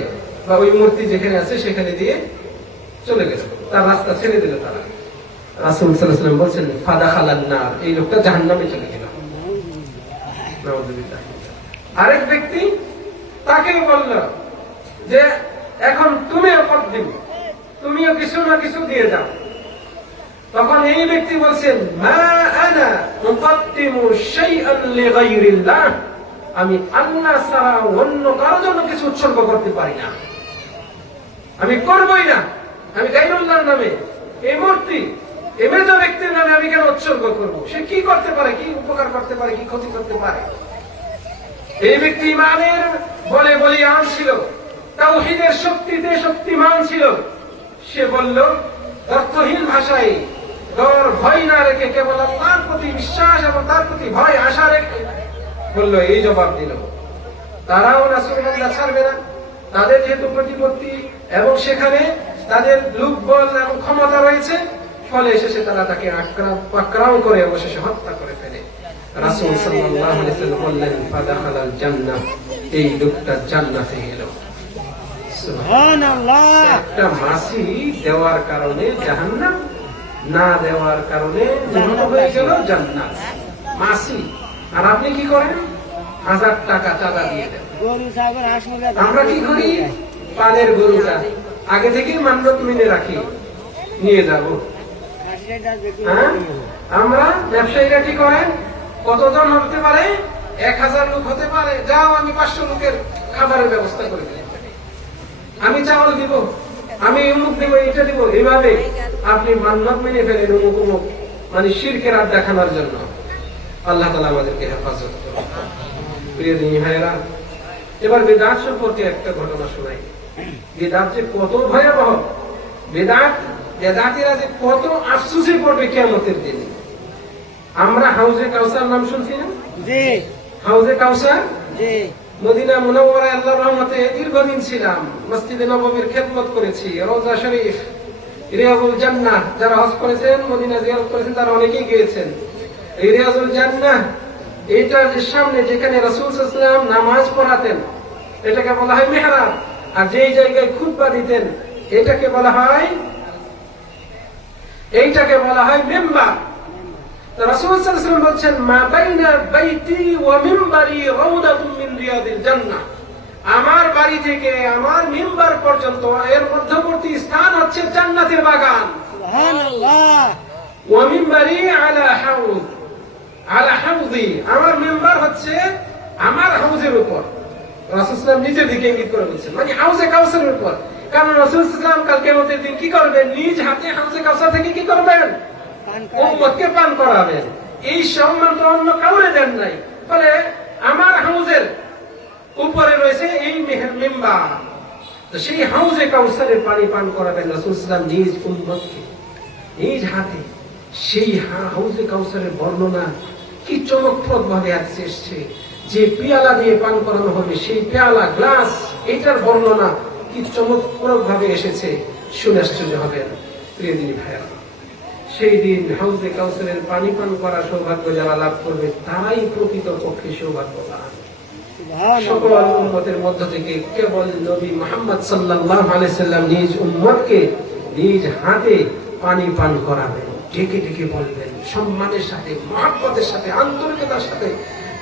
বা ওই মূর্তি যেখানে আছে সেখানে দিয়ে চলে গেল, তার রাস্তা ছেড়ে দিল। তারা রাসূল সাল্লাল্লাহু আলাইহি ওয়াসাল্লাম বলছেন ফাদাখালান নার, এই লোকটা জাহান্নামে চলে গেল। নাউযুবিল্লাহ। আরেক ব্যক্তি তাকে বলল যে এখন তুমিও কদ্দিম, তুমিও কিছু না কিছু দিয়ে যাও। তখন এই ব্যক্তি বলছেন মা আনা মুকদ্দিমু শাইআন লিগাইরিল্লাহ, আমি আল্লাহ ছাড়া অন্য কারোর জন্য কিছু উৎসর্গ করতে পারি না, আমি করবই না। আমি গায়রুল্লাহর নামে, এই মূর্তি এই মৃত ব্যক্তির নামে আমি কেন উৎসর্গ করব? সে কি করতে পারে, কি উপকার করতে পারে, কি ক্ষতি করতে পারে? এই ব্যক্তি ইমানের বলে বলিয়ান ছিল, তাওহীদের শক্তিতে শক্তিমান ছিল। সে বলল অর্থহীন ভাষায়, ডর ভয় না রেখে কেবল আল্লাহর প্রতি বিশ্বাস এবং তার প্রতি ভয় আশা রেখে বলল, এই জবাব দিল। তারাও রাসূলুল্লাহ ছাড়বে না, তাদের যেহেতু প্রতিপত্তি এবং সেখানে তাদের লোকবল এবং ক্ষমতা রয়েছে, ফলে শেষে তারা তাকে আক্রমণ করে অবশেষে হত্যা করে ফেলে। রাসূল সাল্লাল্লাহু আলাইহি ওয়াসাল্লাম বললেন ফাদাখালাল জান্নাহ, এই লোকটা জান্নাতে গেল। সুবহানাল্লাহ। একটা মাছি দেওয়ার কারণে জাহান্নাম, না দেওয়ার কারণে হয়ে গেল জান্নাত। মাছি। আর আপনি কি করেন? 1000 টাকা চাঁদা দিয়ে দেন। গরু ছাগল হাঁস মুরগি আমরা কি করি? পালের গরুটা আগে থেকেই মান্যত মেনে রাখি, নিয়ে যাব। হ্যাঁ, আমরা ব্যবসায়ীরা কি করেন? কতজন হতে পারে? 1000 লোক হতে পারে। যাও, আমি 500 লোকের খাবারের ব্যবস্থা করে দিই, আমি চাউল দিব, আমি অমুক দিব, এটা দিব। এইভাবে আপনি মান্যত মেনে ফেলেন অমুক অমুক, মানে শিরকের আড্ডা খানার জন্য। আল্লাহ তাআলা আমাদেরকে হেফাজত করুন। প্রিয় দিনী ভাইয়েরা, এবার বিদআত সম্পর্কে একটা ঘটনা শোনাই। বিদআত যে কত ভয়াবহ, বেদাতিরা যে কত আফসোসে পড়বে কিয়ামতের দিনে। আমরা হাউজে কাউসার নাম শুনছি না? জি। হাউজে কাউসার, জি। মদিনা মুনাওয়ারায় আল্লাহর রহমতে দীর্ঘদিন ছিলাম, মসজিদে নববীর খেদমত করেছি, রওজা শরীফ, রিয়াজুল জান্নাহ, যারা হজ করেছেন, মদিনা জিয়ারত করেছেন, তারা অনেকেই গিয়েছেন। এই রিয়াজুল জান্নাহ, এইটার যে সামনে যেখানে রাসূল সাল্লাল্লাহু আলাইহি ওয়াসাল্লাম নামাজ পড়াতেন, এটাকে বলা হয় মিহরাব। আর যেই জায়গায় খুতবা দিতেন, এইটাকে বলা হয় মিম্বার। রাসূল সাল্লাল্লাহু আলাইহি ওয়াসাল্লাম বলছেন মা বাইনা বাইতি ওয়া মিম্বারি রাউদাতুম মিন রিয়াদিল জান্নাহ, আমার বাড়ি থেকে আমার মিম্বার পর্যন্ত এর মধ্যবর্তী স্থান হচ্ছে জান্নাতের বাগান। সুবহানাল্লাহ। ওয়া মিম্বারি আলা হাউদি, আমার মিম্বার হচ্ছে আমার হাউজের উপর। রাসূল সাল্লাল্লাহু আলাইহি ওয়াসাল্লাম নিচের দিকে ইঙ্গিত করে বলছেন, মানে হাউজে কাউসারের উপর। কারণ রাসূল সাল্লাল্লাহু আলাইহি ওয়াসাল্লাম কাল কিয়ামতের দিন কি করবেন? নিজ হাতে হাউজে কাউসার থেকে কি করবেন? উম্মতকে পান করাবেন। এই সম্মান তো অন্য কাউরে দেন নাই। ফলে আমার হাউজের উপরে রয়েছে এই মিম্বার, তো সেই হাউজে কাউসারের পানি পান করাবেন রাসূল সাল্লাল্লাহু আলাইহি ওয়াসাল্লাম নিজ উম্মতকে, নিজ হাতে। সেই হাউজে কাউসারের বর্ণনা কি চমকপ্রদ ভাবে এসেছে। যে পেয়ালা দিয়ে পান করানো হবে, সেই পেয়ালা, গ্লাস, এটার বর্ণনা কি চমকপ্রদ ভাবে এসেছে, শুনে আশ্চর্য হবেন। প্রিয় দিনী ভাইয়া, সেই দিন হাউজে কাউসারের পানি পান করার সৌভাগ্য যারা লাভ করবে, তারাই প্রকৃত পক্ষে সৌভাগ্যবান। সকল উম্মতের মধ্য থেকে কেবল নবী মুহাম্মদ সাল্লাল্লাহু আলাইহি সাল্লাম নিজ উম্মতকে নিজ হাতে পানি পান করাবেন, ডেকে ডেকে বলবেন, সম্মানের সাথে, মহব্বতের সাথে, আন্তরিকতার সাথে।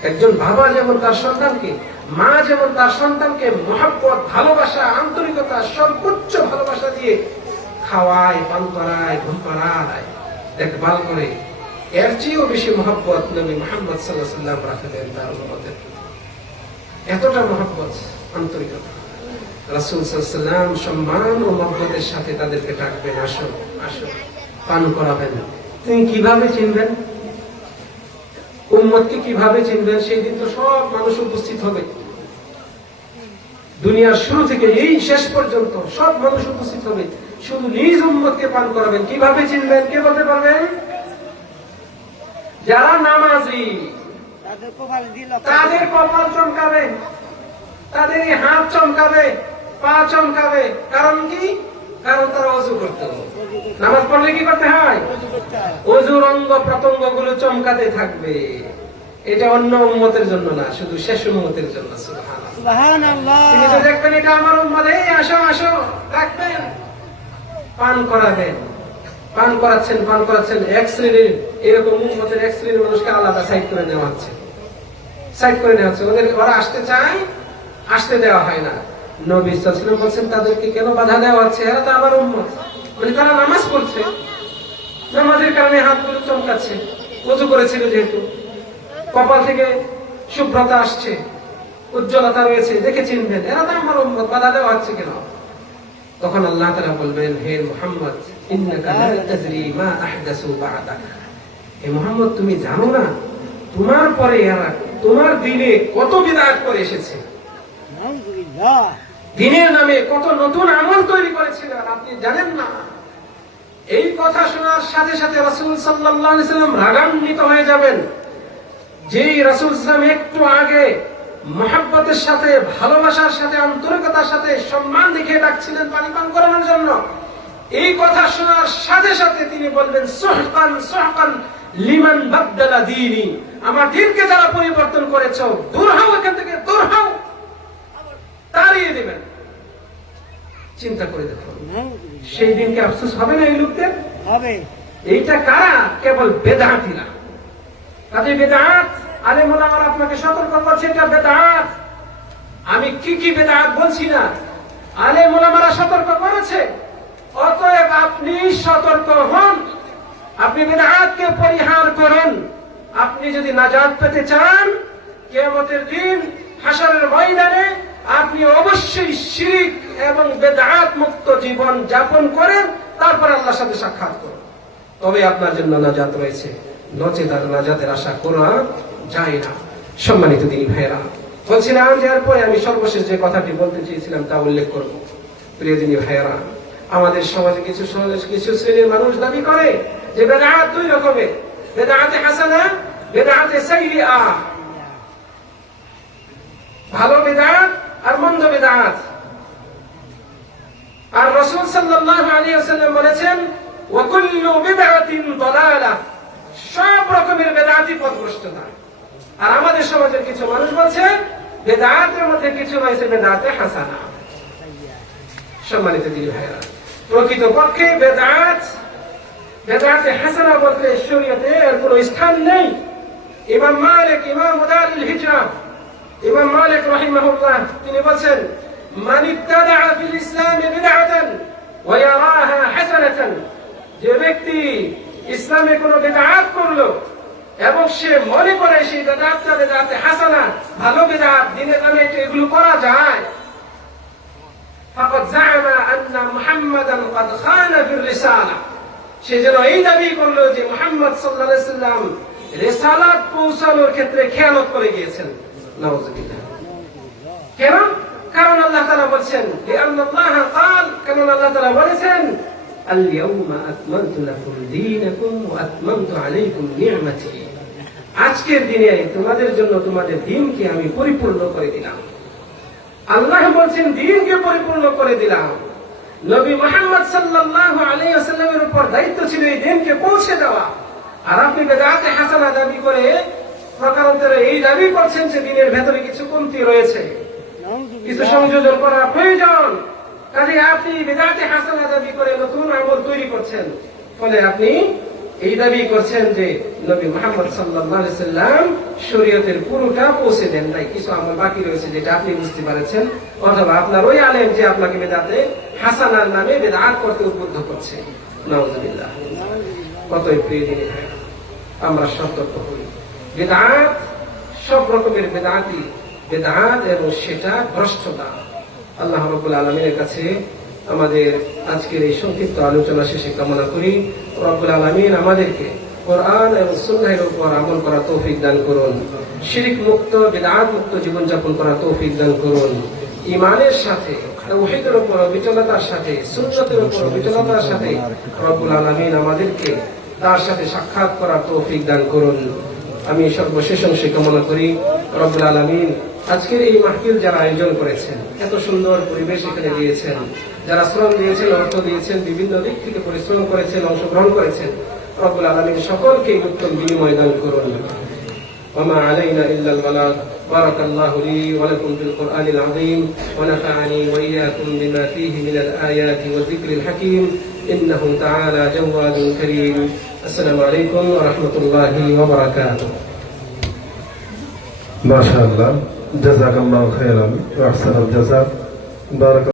একজন বাবা যেমন তার সন্তানকে, মা যেমন তার সন্তানকে মহব্বত, ভালোবাসা, আন্তরিকতা, সর্বোচ্চ ভালোবাসা দিয়ে খাওয়ায়, পান করায়, ঘুম পাড়ায়, দেখভাল করে, এর চেয়েও বেশি মহব্বত নবী মুহাম্মদ সাল্লাল্লাহু আলাইহি ওয়াসাল্লাম রাখতেন তার উম্মতের প্রতি। এতটা মহব্বত, আন্তরিকতা। রাসূল সাল্লাল্লাহু আলাইহি ওয়াসাল্লাম সম্মান ও মহব্বতের সাথে তাদেরকে ডাকবেন, আসো আসো, পান করাবেন। তিনি কিভাবে চিনবেন? উম্মতকে কিভাবে চিনবেন? সেই দিন তো সব মানুষ উপস্থিত হবে। দুনিয়ার শুরু থেকে এই শেষ পর্যন্ত সব মানুষ উপস্থিত হবে, শুধু নিজ উম্মতকে পান করাবেন। কিভাবে চিনবেন? কে বলতে পারবেন? যারা নামাজি তাদের কপালে দিল তাদের কপাল চমকাবে, তাদের এই হাত চমকাবে, পা চমকাবে। কারণ কি? কারণ তারা অজু করতে হবে। নামাজ পড়লে কি করতে হয়? অজুর অঙ্গ প্রত্যঙ্গ গুলো চমকাতে থাকবে। এটা অন্য উম্মতের জন্য না, শুধু শেষ উম্মতের জন্য। সুবহানাল্লাহ। সুবহানাল্লাহ। তিনি তো দেখবেন এটা আমার উম্মত, এই আসো আসো রাখবেন, পান করাবেন, পান করাচ্ছেন। এক শ্রেণীর এরকম উম্মতের এক শ্রেণীর মানুষকে আলাদা সাইড করে নেওয়া হচ্ছে, ওরা আসতে চায়, আসতে দেওয়া হয় না। নবী সাল্লাল্লাহু আলাইহি ওয়াসাল্লাম বলছেন তাদেরকে কেন বাধা দেওয়া হচ্ছে? এরা তো আমার উম্মত, মানে তারা নামাজ পড়ছে, নামাজের কারণে হাতগুলো চমকাচ্ছে, ওযু করেছিল যেহেতু, কপাল থেকে শুভ্রতা আসছে, উজ্জ্বলতা রয়েছে, দেখে চিনবেন এরা তো আমার উম্মত, বাধা দেওয়া হচ্ছে কেন? তখন আল্লাহ তাআলা বলবেন, হে মুহাম্মদ, ইন্নাকা লা তাদরি মা আহদাসু বা'দাক। হে মুহাম্মদ, তুমি জানো না তোমার পরে এরা তোমার দিনে কত বিদআত করে এসেছে, আলহামদুলিল্লাহ। দিনের নামে কত নতুন আমল তৈরি করেছিল, আর আপনি জানেন না। এই কথা শোনার সাথে সাথে রাসূল সাল্লাল্লাহু আলাইহি ওয়াসাল্লাম রাগান্বিত হয়ে যাবেন। যেই রাসূল সাল্লাল্লাহু আলাইহি ওয়াসাল্লাম একটু আগে মহব্বতের সাথে, ভালোবাসার সাথে, আন্তরিকতার সাথে সম্মান দেখিয়ে ডাকছিলেন পানি পান করানোর জন্য, এই কথা শোনার সাথে সাথে তিনি বলবেন, সুহকান সুহকান লিমান বাদদালা দীনি। আমার দ্বীনকে যারা পরিবর্তন করেছো, দূর হও এখান থেকে, দূর হও, তাড়িয়ে দিবেন। চিন্তা করে দেখুন, সেই দিনকে আফসোস হবে না এই লোকদের? হবে। এইটা কারা? কেবল বেদাতিরা। কাজে বেদাত, আলেম ওলামারা আপনাকে সতর্ক করছে, এটা বেদাত। আমি কি বেদাত বলছি না, আলেম ওলামারা সতর্ক করেছে। অতএব আপনি সতর্ক হন, আপনি বেদাতকে পরিহার করুন। আপনি যদি নাজাত পেতে চান, কিয়ামতের দিন হাশরের ময়দানে আপনি অবশ্যই শিরক এবং বেদাত মুক্ত জীবন যাপন করেন, তারপর আল্লাহর সাথে সাক্ষাৎ করুন, তবে আপনার জন্য নাজাত রয়েছে। নচেত আর নাজাতের আশা করা যায় না। সম্মানিত দিনী ভাইয়েরা, বলছিলাম যে এরপরে আমি সর্বশেষ যে কথাটি বলতে চেয়েছিলাম তা উল্লেখ করব। প্রিয় দিনী ভাইয়েরা, আমাদের সমাজে কিছু শ্রেণীর মানুষ দাবি করে যে বেদাত দুই রকমের, বেদাতে হাসানা, বেদাতে সাইয়্যিআ। ভালো বেদাত আর মন্দ বেদাত। আর রাসূল সাল্লাল্লাহু আলাইহি ওয়াসাল্লাম বলেছেন, ওয়া কুল্লু বিদআতিন দালালাহ, সব রকমের বেদাতই পথভ্রষ্টতা। আর আমাদের সমাজের কিছু মানুষ বলছে বেদাতের মধ্যে কিছু রয়েছে বেদাতে হাসানা। সম্মানিত দিনী ভাইরা, প্রকৃতপক্ষে বেদাতে হাসানা বলতে শরীয়তে এর কোনো স্থান নেই। ইমাম মালিক, ইমাম দারুল হিজরা, ইমাম মালিক রাহিমাহুল্লাহ, তিনি বলেন, মান ইবতাদাআ ফিল ইসলাম বিদআতান ওয়া ইয়ারাহা হাসানাতান, যে ব্যক্তি ইসলামে কোনো বিদআত করলো এবং সে মনে করে সেই বেদাতটা বেদাতে হাসানা, ভালো বেদাত, দ্বীনের নামে এগুলো করা যায়, ফাকাদ জাআমা আন্না মুহাম্মাদান ক্বাদ খানা ফির রিসালা, সে যেন এই দাবি করলো যে মুহাম্মদ সাল্লাল্লাহু আলাইহি ওয়াসাল্লাম রিসালাত পৌঁছানোর ক্ষেত্রে খেয়ানত করে গিয়েছেন। নাউযুবিল্লাহ। কেন? কারণ আল্লাহ তাআলা বলেন, লিআন্নাল্লাহ ক্বাল, কারণ আল্লাহ তাআলা বলেছেন, আল ইয়াউমা আকমালতু লাকুম দীনাকুম ওয়া আতমামতু আলাইকুম নি'মাতি, আজকের দিনে তোমাদের জন্য তোমাদের দ্বীনকে আমি পরিপূর্ণ করে দিলাম। আল্লাহ বলেন দ্বীনকে পরিপূর্ণ করে দিলাম। নবী মুহাম্মদ সাল্লাল্লাহু আলাইহি ওয়াসাল্লামের উপর দায়িত্ব ছিল এই দ্বীনকে পৌঁছে দেওয়া। আর আপনি বেদাতে হাসানা দাবি করে প্রকারান্তরে এই দাবি করছেন যে দ্বীনের ভেতরে কিছু কমতি রয়েছে, কিছু সংযোজন করা প্রয়োজন। কাজে আপনি বেদাতে হাসানা দাবি করে নতুন আমল তৈরি করছেন, ফলে আপনি এই দাবি করছেন যে নবী মুহাম্মদ সাল্লাল্লাহু আলাইহি ওয়াসাল্লাম শরীয়তের পুরোটা পৌঁছে দেন নাই, কিছু আমল বাকি রয়েছে যেটা আপনি বুঝতে পারছেন, অথবা আপনার ওই আলেম যে আপনাকে বেদাতে হাসানার নামে বেদাত করতে উদ্বুদ্ধ করছে। নাউযুবিল্লাহ। কতই প্রিয় দিনী ভাইরা, আমরা সতর্ক হই। বেদাত, সব রকমের বেদাতই বেদাত এবং সেটা ভ্রষ্টতা। আল্লাহ রাব্বুল আলামিনের কাছে আমাদের আজকের এই সংক্ষিপ্ত আলোচনা শেষে কামনা করি, রব্বুল আলামিন আমাদেরকে কোরআন এবং সুন্নাহের উপর আমল করা তৌফিক দান করুন, শিরক মুক্ত, বিদআত মুক্ত জীবনযাপন করা তৌফিক দান করুন। ইমানের সাথে, তাওহীদের উপর বিচলতার সাথে, সুন্নতের উপর বিচলতার সাথে রব্বুল আলামিন আমাদেরকে তার সাথে সাক্ষাৎ করার তৌফিক দান করুন। আমি সর্বশেষ অংশে কামনা করি রব্বুল আলামিন আজকের এই মাহফিল যারা আয়োজন করেছেন, এত সুন্দর পরিবেশ এখানে দিয়েছেন, যারা শ্রম দিয়েছেন, অর্থ দিয়েছেন, বিভিন্ন দিক থেকে পরিশ্রম করেছেন, অংশগ্রহণ করেছেন, রব্বুল আলামিন সকলকে উত্তম বিনিময় দান করুন। وما علينا إلا البلاغ. بارك الله لي ولكم في القرآن العظيم ونفعني وإياكم بما فيه من الآيات والذكر الحكيم إنه تعالى جواد كريم. السلام عليكم ورحمة الله وبركاته. ما شاء الله، جزاك الله خيرا وأحسن الجزاء. بارك